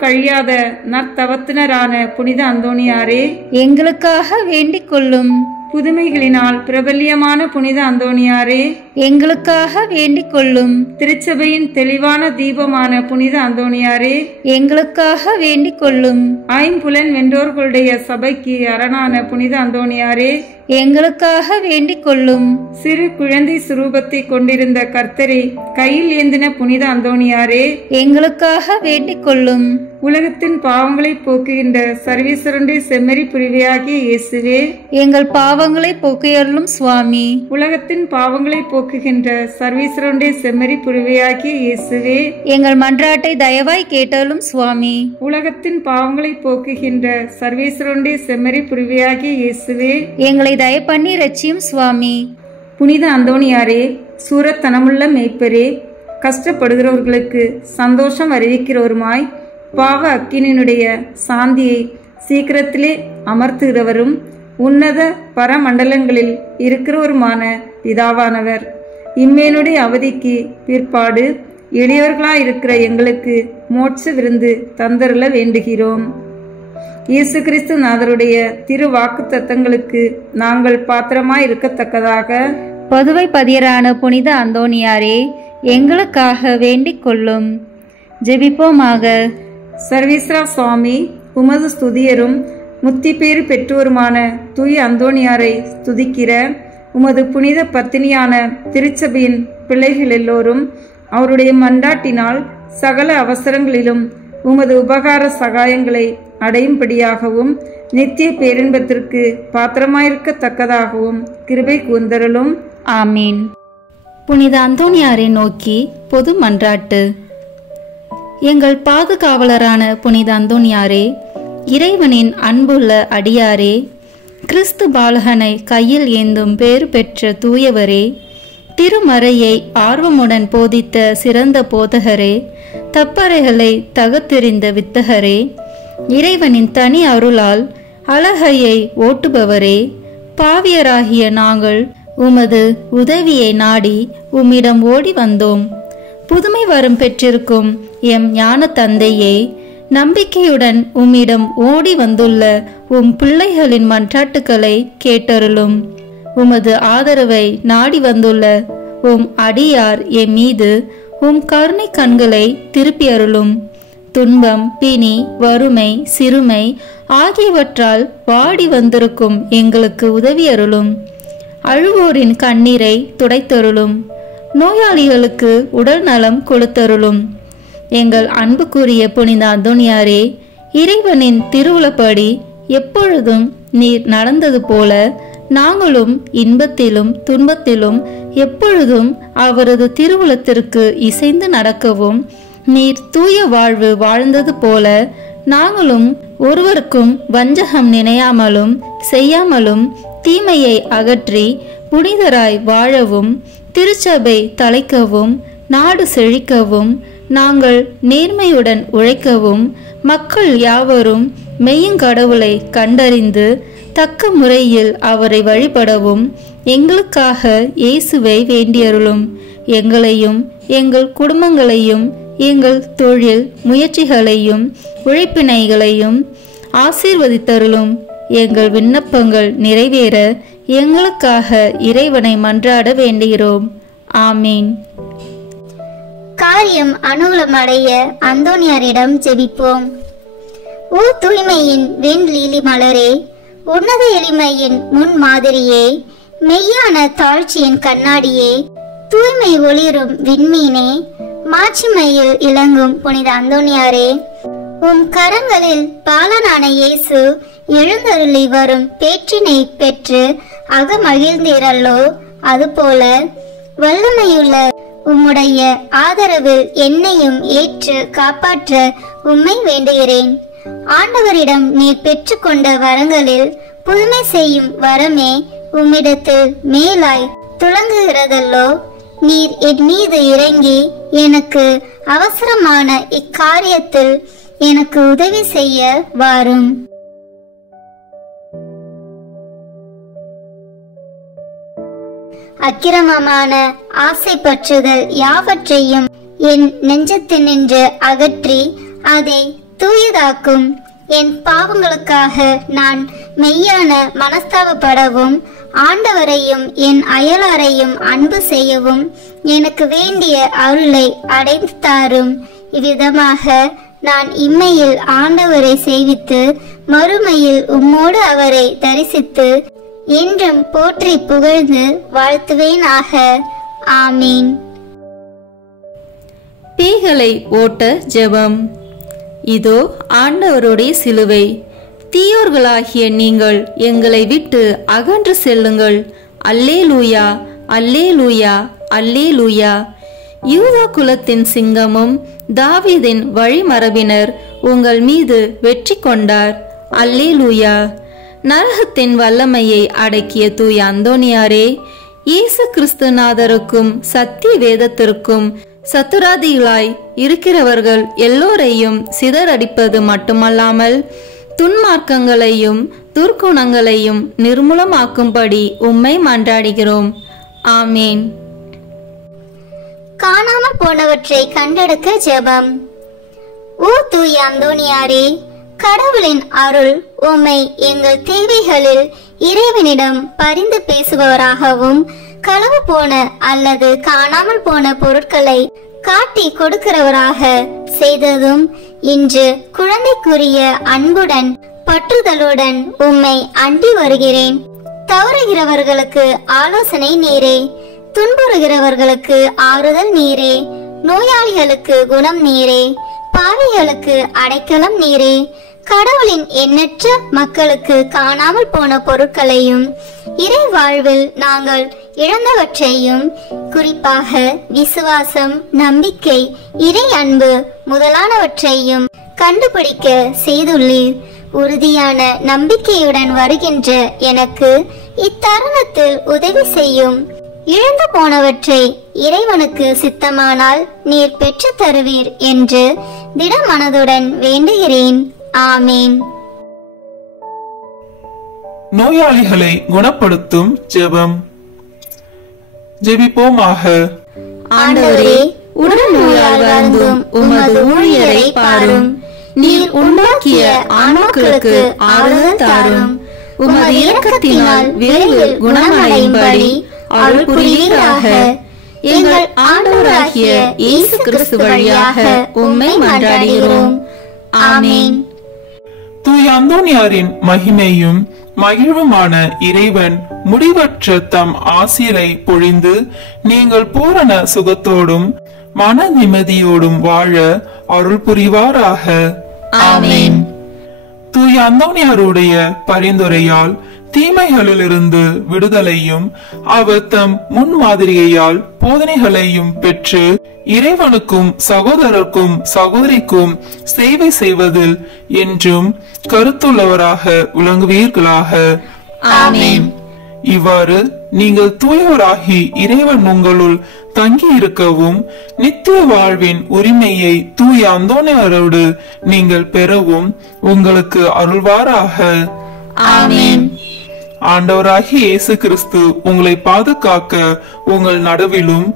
கழியாத நற்தவத்தினரான புனித அந்தோணியாரே, எங்களுக்காக வேண்டிக் கொள்ளும். புதுமைகளினால் பிரபல்யமான புனித அந்தோணியாரே, எங்களுக்காக வேண்டிக் கொள்ளும். திருச்சபையின் தெளிவான தீபமான புனித அந்தோணியாரே, எங்களுக்காக வேண்டிக் கொள்ளும். ஐம்புலன் வென்றோர்களுடைய சபைக்கு அரணான புனித அந்தோணியாரே, எங்களுக்காக வேண்டிக் கொள்ளும். சிறு குழந்தை சுரூபத்தை கொண்டிருந்த கர்த்தரை கையில் ஏந்தின புனித அந்தோணியாரே, எங்களுக்காக வேண்டிக் கொள்ளும். உலகத்தின் பாவங்களை போக்குகின்ற சர்வேஸ்வரனுடைய செம்மறி புரிவையாகிய இயேசுவே, எங்கள் பாவங்களை போக்கியருளும் சுவாமி. உலகத்தின் பாவங்களை போக்குகின்ற சர்வேஸ்வரனுடைய செம்மறி புரிவையாகிய இயேசுவே, எங்கள் மன்றாட்டை தயவாய் கேட்டருளும் சுவாமி. உலகத்தின் பாவங்களை போக்குகின்ற சர்வேஸ்வரனுடைய செம்மறி புரிவையாகிய இயேசுவே, எங்களை தய பண்ணி ரட்சியும் சுவாமி. புனித அந்தோணியாரே, சூரத்தனமுள்ள மேய்ப்பரே, கஷ்டப்படுகிறவர்களுக்கு சந்தோஷம் அறிவிக்கிறவருமாய், பாவ அக்கினியினுடைய சாந்தியை சீக்கிரத்திலே அமர்த்துகிறவரும் உன்னத பரமண்டலங்களில் இருக்கிறவருமான பிதாவானவர், இம்மேனுடைய அவதிக்கு பிற்பாடு எளியவர்களாயிருக்கிற எங்களுக்கு மோட்ச விருந்து தந்தருள வேண்டுகிறோம். இயேசு கிறிஸ்து நாதருடைய திரு வாக்கு தத்தங்களுக்கு நாங்கள் பாத்திரமாய் இருக்கத்தக்கதாக பதுவை பதியரான புனித அந்தோணியாரே, எங்களுக்காக வேண்டிக் கொள்ளும். ஜெபிப்போமாக. சர்வீஸ்வரா சுவாமி, உமது ஸ்துதியரும் முத்திப்பேறு பெற்றோருமான தூய அந்தோணியாரை ஸ்துதிக்கிற உமது புனித பத்தினியான திருச்சபையின் பிள்ளைகள் எல்லோரும் அவருடைய மன்றாட்டினால் சகல அவசரங்களிலும் உமது உபகார சகாயங்களை அடையும்படியாகவும் நித்திய பேரின்பத்திற்கு பாத்திரமாயிருக்கத்தக்கதாகவும் கிருபை கூர்ந்தருளும். ஆமீன். புனித அந்தோணியாரை நோக்கி பொது மன்றாட்டு. எங்கள் பாதுகாவலரான புனித அந்தோணியாரே, இறைவனின் அன்புள்ள அடியாரே, கிறிஸ்து பாலகனை கையில் ஏந்தும் பேறு பெற்ற தூயவரே, திருமறையை ஆர்வமுடன் போதித்த சிறந்த போதகரே, தப்பறைகளை தகத்தெறிந்த வித்தகரே, இறைவனின் தனி அருளால் அழகையை ஓட்டுபவரே, பாவியராகிய நாங்கள் உமது உதவியை நாடி உம்மிடம் ஓடி வந்தோம். புதுமை வரம் பெற்றிருக்கும் எம் ஞான தந்தையே, நம்பிக்கையுடன் உம்மிடம் ஓடி வந்துள்ள உம் பிள்ளைகளின் மன்றாட்டுக்களை கேட்டருளும். உமது ஆதரவை நாடி வந்துள்ள உம் அடியார் எம் மீது உம் கருணை கண்களை திருப்பி அருளும். துன்பம், பிணி, வறுமை, சிறுமை ஆகியவற்றால் வாடி வந்திருக்கும் எங்களுக்கு உதவி அருளும். அழுவோரின் கண்ணீரை துடைத்தருளும். நோயாளிகளுக்கு உடல் நலம் கொடுத்தருளும். எங்கள் அன்புக்குரிய புனித அந்தோணியாரே, இறைவனின் திருவுளப்படி எப்பொழுதும் நீர் நடந்தது போல நாங்களும் இன்பத்திலும் துன்பத்திலும் எப்பொழுதும் அவரது திருவுளத்திற்கு இசைந்து நடக்கவும், நீர் தூய வாழ்வு வாழ்ந்தது போல நாங்களும் ஒருவருக்கும் வஞ்சகம் நினையாமலும் செய்யாமலும் தீமையை அகற்றி புனிதராய் வாழவும், திருச்சபை தலைக்கவும், நாடு செழிக்கவும், நாங்கள் நேர்மையுடன் உழைக்கவும், மக்கள் யாவரும் மெய்யுங்கடவுளை கண்டறிந்து தக்க முறையில் அவரை வழிபடவும் எங்களுக்காக இயேசுவை வேண்டியருளும். எங்களையும் எங்கள் குடும்பங்களையும் எங்கள் தொழில் முயற்சிகளையும் உழைப்பினைகளையும் ஆசீர்வதித்தருளும். எங்கள் விண்ணப்பங்கள் நிறைவேற எங்களுக்காக இறைவனை மன்றாட வேண்டுகிறோம். ஆமீன். காரியம் அனுகூலமடைய அந்தோணியாரிடம் ஜெபிப்போம். ஓ தூய்மையின் வெண்லீலி மலரே, உன்னத எளிமையின் முன் மாதிரியே, மெய்யான தாழ்ச்சியின் கண்ணாடியே, தூய்மை ஒளிரும் விண்மீனே, மாட்சிமையில் இளங்கும் புனித அந்தோணியாரே, உம் கரங்களில் பாலனான இயேசு எழுந்தருளி வரும் பேற்றினை பெற்று அகமகிழ்ந்தீரல்லோ, அதுபோல வல்லமையுள்ள உம்முடைய ஆதரவில் என்னையும் ஏற்று காப்பாற்ற உம்மை வேண்டுகிறேன். ஆண்டவரிடம் நீர் பெற்றுக்கொண்ட வரங்களில் புதுமை செய்யும் வரமே உம்மிடத்தில் மேலாய் துளங்குகிறதல்லோ. நீர் என் மீது இறங்கி எனக்கு அவசரமான இக்காரியத்தில் எனக்கு உதவி செய்ய வாரும். அக்கிரமமான ஆசை பற்றுதல் யாவற்றையும் என் நெஞ்சத்தினின்று அகற்றி அதை தூயதாக்கும். என் பாவங்களுக்காக நான் மெய்யான மனஸ்தாபப்படவும், ஆண்டவரையும் என் அயலாரையும் அன்பு செய்யவும் எனக்கு வேண்டிய அருளை அடைந்து தாரும். இவ்விதமாக நான் இம்மையில் ஆண்டவரை சேவித்து மறுமையில் உம்மோடு அவரை தரிசித்து என்றும் போற்றி புகழ்ந்து வாழ்த்துவேனாக. ஆமீன். பேய்களை ஓட்ட ஜெபம். இதோ ஆண்டவருடைய சிலுவை. தீயோர்களாகிய நீங்கள் எங்களை விட்டு அகன்று செல்லுங்கள். அல்லேலூயா, அல்லேலூயா, அல்லேலூயா. யூதா குலத்தின் சிங்கமும் தாவீதின் வழிமரபினர் உங்கள் மீது வெற்றி கொண்டார். அல்லேலூயா. நரகத்தின் வல்லமையை அடக்கிய தூய அந்தோணியாரே, இயேசு கிறிஸ்துநாதருக்கும் சத்திய வேதத்திற்கும் சத்துராதிகளாய் இருக்கிறவர்கள் எல்லோரையும் சிதறடிப்பது மட்டுமல்லாமல் துன்மார்க்கங்களையும் துர்க்குணங்களையும் நிர்மூலமாக்கும்படி உம்மை மன்றாடுகிறோம். ஆமேன். காணாமல் போனவற்றை கண்டெடுக்க ஜெபம். ஓ தூய அந்தோனியாரே, கடவுளின் அருள் உம்மை எங்கள் தேவைகளில் இறைவனிடம் பரிந்து பேசுபவராகவும் களவு போன அல்லது காணாமல் போன பொருட்களை காட்டி கொடுக்கிறவராக செய்ததும் இன்று குழந்தைக்குரிய அன்புடன் பற்றுதலுடன் உம்மை அண்டி வருகிறேன். தவறுகிறவர்களுக்கு ஆலோசனை நீரே, துன்புறுகிறவர்களுக்கு ஆறுதல் நீரே, நோயாளிகளுக்கு குணம் நீரே, பாவிகளுக்கு அடைக்கலம் நீரே. கடவுளின் எண்ணற்ற மக்களுக்கு காணாமல் போன பொருட்களையும் இறை வாழ்வில் நாங்கள் இழந்தவற்றையும், குறிப்பாக விசுவாசம், நம்பிக்கை, இறை அன்பு முதலானவற்றையும் கண்டுபிடிக்க செய்துள்ளீர். உறுதியான நம்பிக்கையுடன் வருகின்ற எனக்கு இத்தருணத்தில் உதவி செய்யும். இழந்து போனவற்றை இறைவனுக்கு சித்தமானால் நீர் பெற்று தருவீர் என்று திடமனதுடன் வேண்டுகிறேன். ஆமேன். நோயாளிகளை குணப்படுத்தும் ஜெபம். ஜெபிப்போமாக. ஆண்டவரே, உடல் நோயால் வருந்தும் உமது ஊழியரை பாரும். நீர் உண்டாக்கிய ஆன்மாக்களுக்கு ஆறுதல் தாரும். உமது இரக்கத்தினால் விரைவில் குணமடையும்படி அருள் புரிவீராக. எங்கள் ஆண்டவராகிய இயேசு கிறிஸ்து வழியாக உம்மை மன்றாடுகிறோம். ஆமேன். தூய அந்தோனியாரின் மகிமையும் மகிழ்வுமான இறைவன் முடிவற்ற தம் ஆசிரை பொழிந்து நீங்கள் பூரண சுகத்தோடும் மன நிம்மதியோடும் வாழ அருள் புரிவாராக. ஆமேன். தூய அந்தோனியாருடைய பரிந்துரையால் தீமைகளிலிருந்து விடுதலையும் அவர் தம் முன்மாதிரியால் போதனைகளையும் பெற்று இறைவனுக்கும் சகோதரருக்கும் சகோதரிக்கும் சேவை செய்வதில் என்றும் கருத்துள்ளவராக விளங்குவீர்களாக. ஆமேன். இவ்வாறு நீங்கள் தூயவராகி இறைவன் உங்களுள் தங்கி இருக்கவும் நித்திய வாழ்வின் உரிமையை தூய அந்தோனியாரோடு நீங்கள் பெறவும் உங்களுக்கு அருள்வாராக. ஆமேன். ஆண்டவராகிய இயேசு கிறிஸ்து உங்களை பாதுகாக்க உங்கள் நடுவிலும்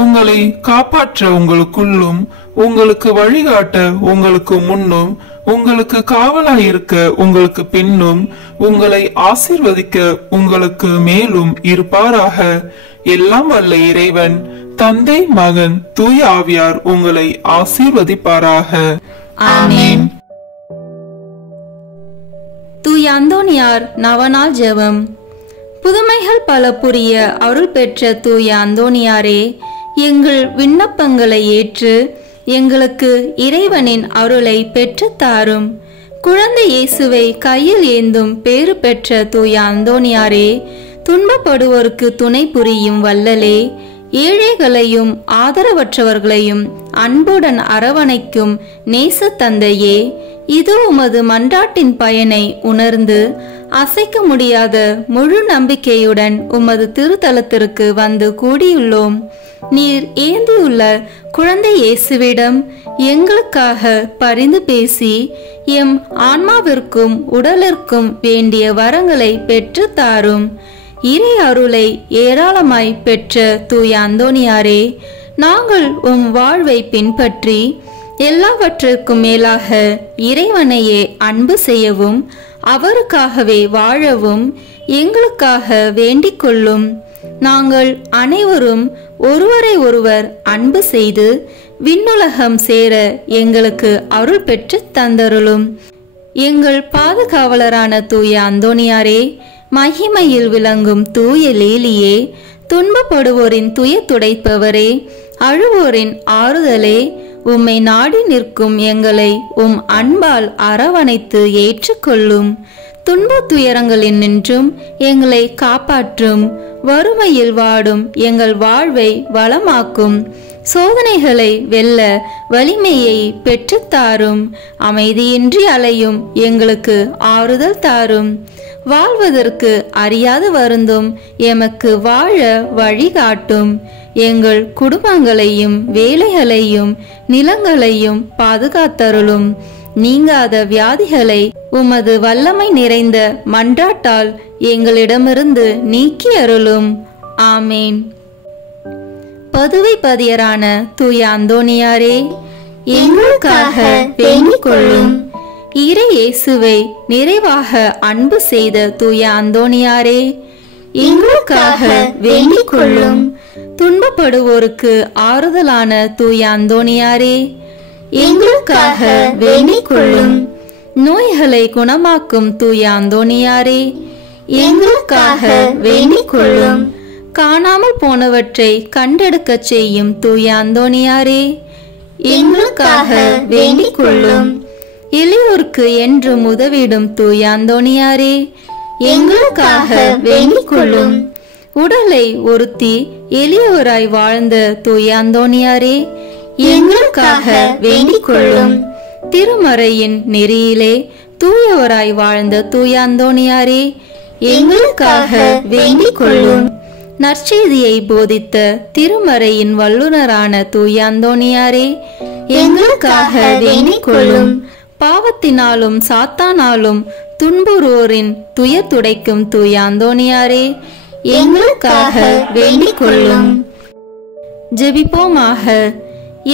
உங்களை காப்பாற்ற உங்களுக்குள்ளும் உங்களுக்கு வழிகாட்ட உங்களுக்கு முன்னும் உங்களுக்கு காவலாயிருக்க உங்களுக்கு பின்னும் உங்களை ஆசீர்வதிக்க உங்களுக்கு மேலும் இருப்பாராக. எல்லாம் வல்ல இறைவன் தந்தை, மகன், தூய ஆவியார் உங்களை ஆசீர்வதிப்பாராக. ஆமேன். தூய அந்தோனியார் நவநாள் ஜெபம். புதுமைகள் பல புரிய அருள் பெற்ற தூய அந்தோனியாரே, எங்கள் விண்ணப்பங்களை ஏற்று எங்களுக்கு இறைவனின் அருளை பெற்று தாரும். குழந்தை இயேசுவை கையில் ஏந்தும் பேறு பெற்ற தூய அந்தோனியாரே, துன்பப்படுவோருக்கு துணை புரியும் வல்லலே, ஏழைகளையும் ஆதரவற்றவர்களையும் அன்புடன் அரவணைக்கும் நேச தந்தையே, இது உமது மன்றாட்டின் பயனை உணர்ந்து அசைக்க முடியாத முழு நம்பிக்கையுடன் உமது திருத்தலத்திற்கு வந்து கூடியுள்ளோம். நீர் ஏந்தியுள்ள குழந்தை இயேசுவிடம் எங்களுக்காக பரிந்து பேசி எம் ஆன்மாவிற்கும் உடலிற்கும் வேண்டிய வரங்களை பெற்று தாரும். இறை அருளை ஏராளமாய் பெற்ற தூய அந்தோனியாரே, நாங்கள் உம் வாழ்வை பின்பற்றி எல்லாவற்றிற்கும் மேலாக இறைவனையே அன்பு செய்யவும் அவருக்காகவே வாழவும் எங்களுக்காக வேண்டிக் கொள்ளும். நாங்கள் அனைவரும் ஒருவரை ஒருவர் அன்பு செய்து விண்ணுலகம் சேர எங்களுக்கு அருள் பெற்று தந்தருளும். எங்கள் பாதுகாவலரான தூய அந்தோனியாரே, மகிமையில் விளங்கும் தூய லேலியே, துன்பப்படுவோரின் துயர் துடைப்பவரே, அழுவோரின் ஆறுதலே, உம்மை நாடி நிற்கும் எங்களை உம் அன்பால் அரவணைத்து ஏற்றுக்கொள்ளும். துன்ப துயரங்களில் நின்றும் எங்களை காப்பாற்றும். வறுமையில் வாடும் எங்கள் வாழ்வை வளமாக்கும். சோதனைகளை வெல்ல வலிமையை பெற்றுத்தாரும். அமைதியின்றி அலையும் எங்களுக்கு ஆறுதல் தாரும். வாழ்வதற்கு அறியாது வருந்தும் எமக்கு வாழ வழிகாட்டும். எங்கள் குடும்பங்களையும் வேலைகளையும் நிலங்களையும் பாதுகாத்தருளும். நீங்காத வியாதிகளை உமது வல்லமை நிறைந்த மன்றாட்டால் எங்களிடமிருந்து நீக்கி அருளும். ஆமேன். பதுவை பதியரான தூய அந்தோணியாரே, எங்களுக்காக வேண்டிக் கொள்ளும். இறை இயேசுவை நிறைவாக அன்பு செய்த தூய அந்தோணியாரே, எங்களுக்காக வேண்டிக் கொள்ளும். துன்பப்படுவோருக்கு ஆறுதலான தூய அந்தோணியாரே, எங்களுக்காக வேண்டிக் கொள்ளும். நோய்களை குணமாக்கும் தூய அந்தோணியாரே, எங்களுக்காக வேண்டிக் கொள்ளும். காணாமல் போனவற்றை கண்டெடுக்க செய்யும் தூய அந்தோணியாரே, எங்களுக்காக வேண்டிக் கொள்ளும். எளியோருக்கு என்று உதவிடும் தூய அந்தோணியாரே, எங்களுக்காக வேண்டிக் கொள்ளும். உடலை ஒருத்தி எளியோராய் வாழ்ந்த தூய அந்தோணியாரே, எங்களுக்காக வேண்டிக் கொள்ளும். திருமறையின் நெறியிலே தூயவராய் வாழ்ந்த தூய அந்தோணியாரே, எங்களுக்காக வேண்டிக் கொள்ளும். நற்செய்தியை போதித்த திருமறையின் வல்லுனரான தூய அந்தோணியாரே, எங்களுக்காக வேண்டிக் கொள்ளும். பாவத்தினாலும் சாத்தானாலும் துன்புறுவோரின் துயர் துடைக்கும் தூய அந்தோணியாரே, எங்களுக்காக வேண்டிக் கொள்ளும். ஜெபிப்போமாக.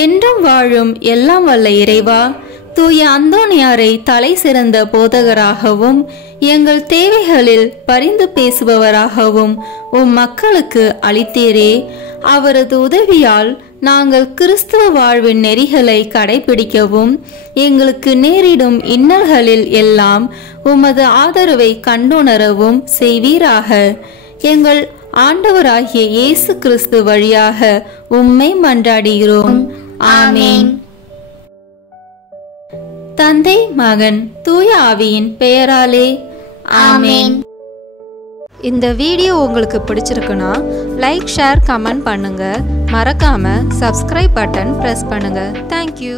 என்றும் வாழும் எல்லாம் வல்ல இறைவா, தூய அந்தோணியாரை தலை சிறந்த போதகராகவும் எங்கள் தேவைகளில் பரிந்து பேசுபவராகவும் உம் மக்களுக்கு அளித்தீரே. அவரது உதவியால் நாங்கள் கிறிஸ்துவ வாழ்வின் நெறிகளை கடைபிடிக்கவும் எங்களுக்கு நேரிடும் இன்னல்களில் எல்லாம் உமது ஆதரவை கண்டுணரவும் செய்வீராக. எங்கள் ஆண்டவராகிய இயேசு கிறிஸ்து வழியாக உம்மை மன்றாடுகிறோம். ஆமேன். தந்தை, மகன், தூய ஆவியின் பெயராலே ஆமேன். இந்த வீடியோ உங்களுக்கு பிடிச்சிருக்குன்னா லைக், ஷேர், கமெண்ட் பண்ணுங்க. மறக்காம சப்ஸ்கிரைப் பட்டன் பிரஸ் பண்ணுங்க. தேங்க்யூ.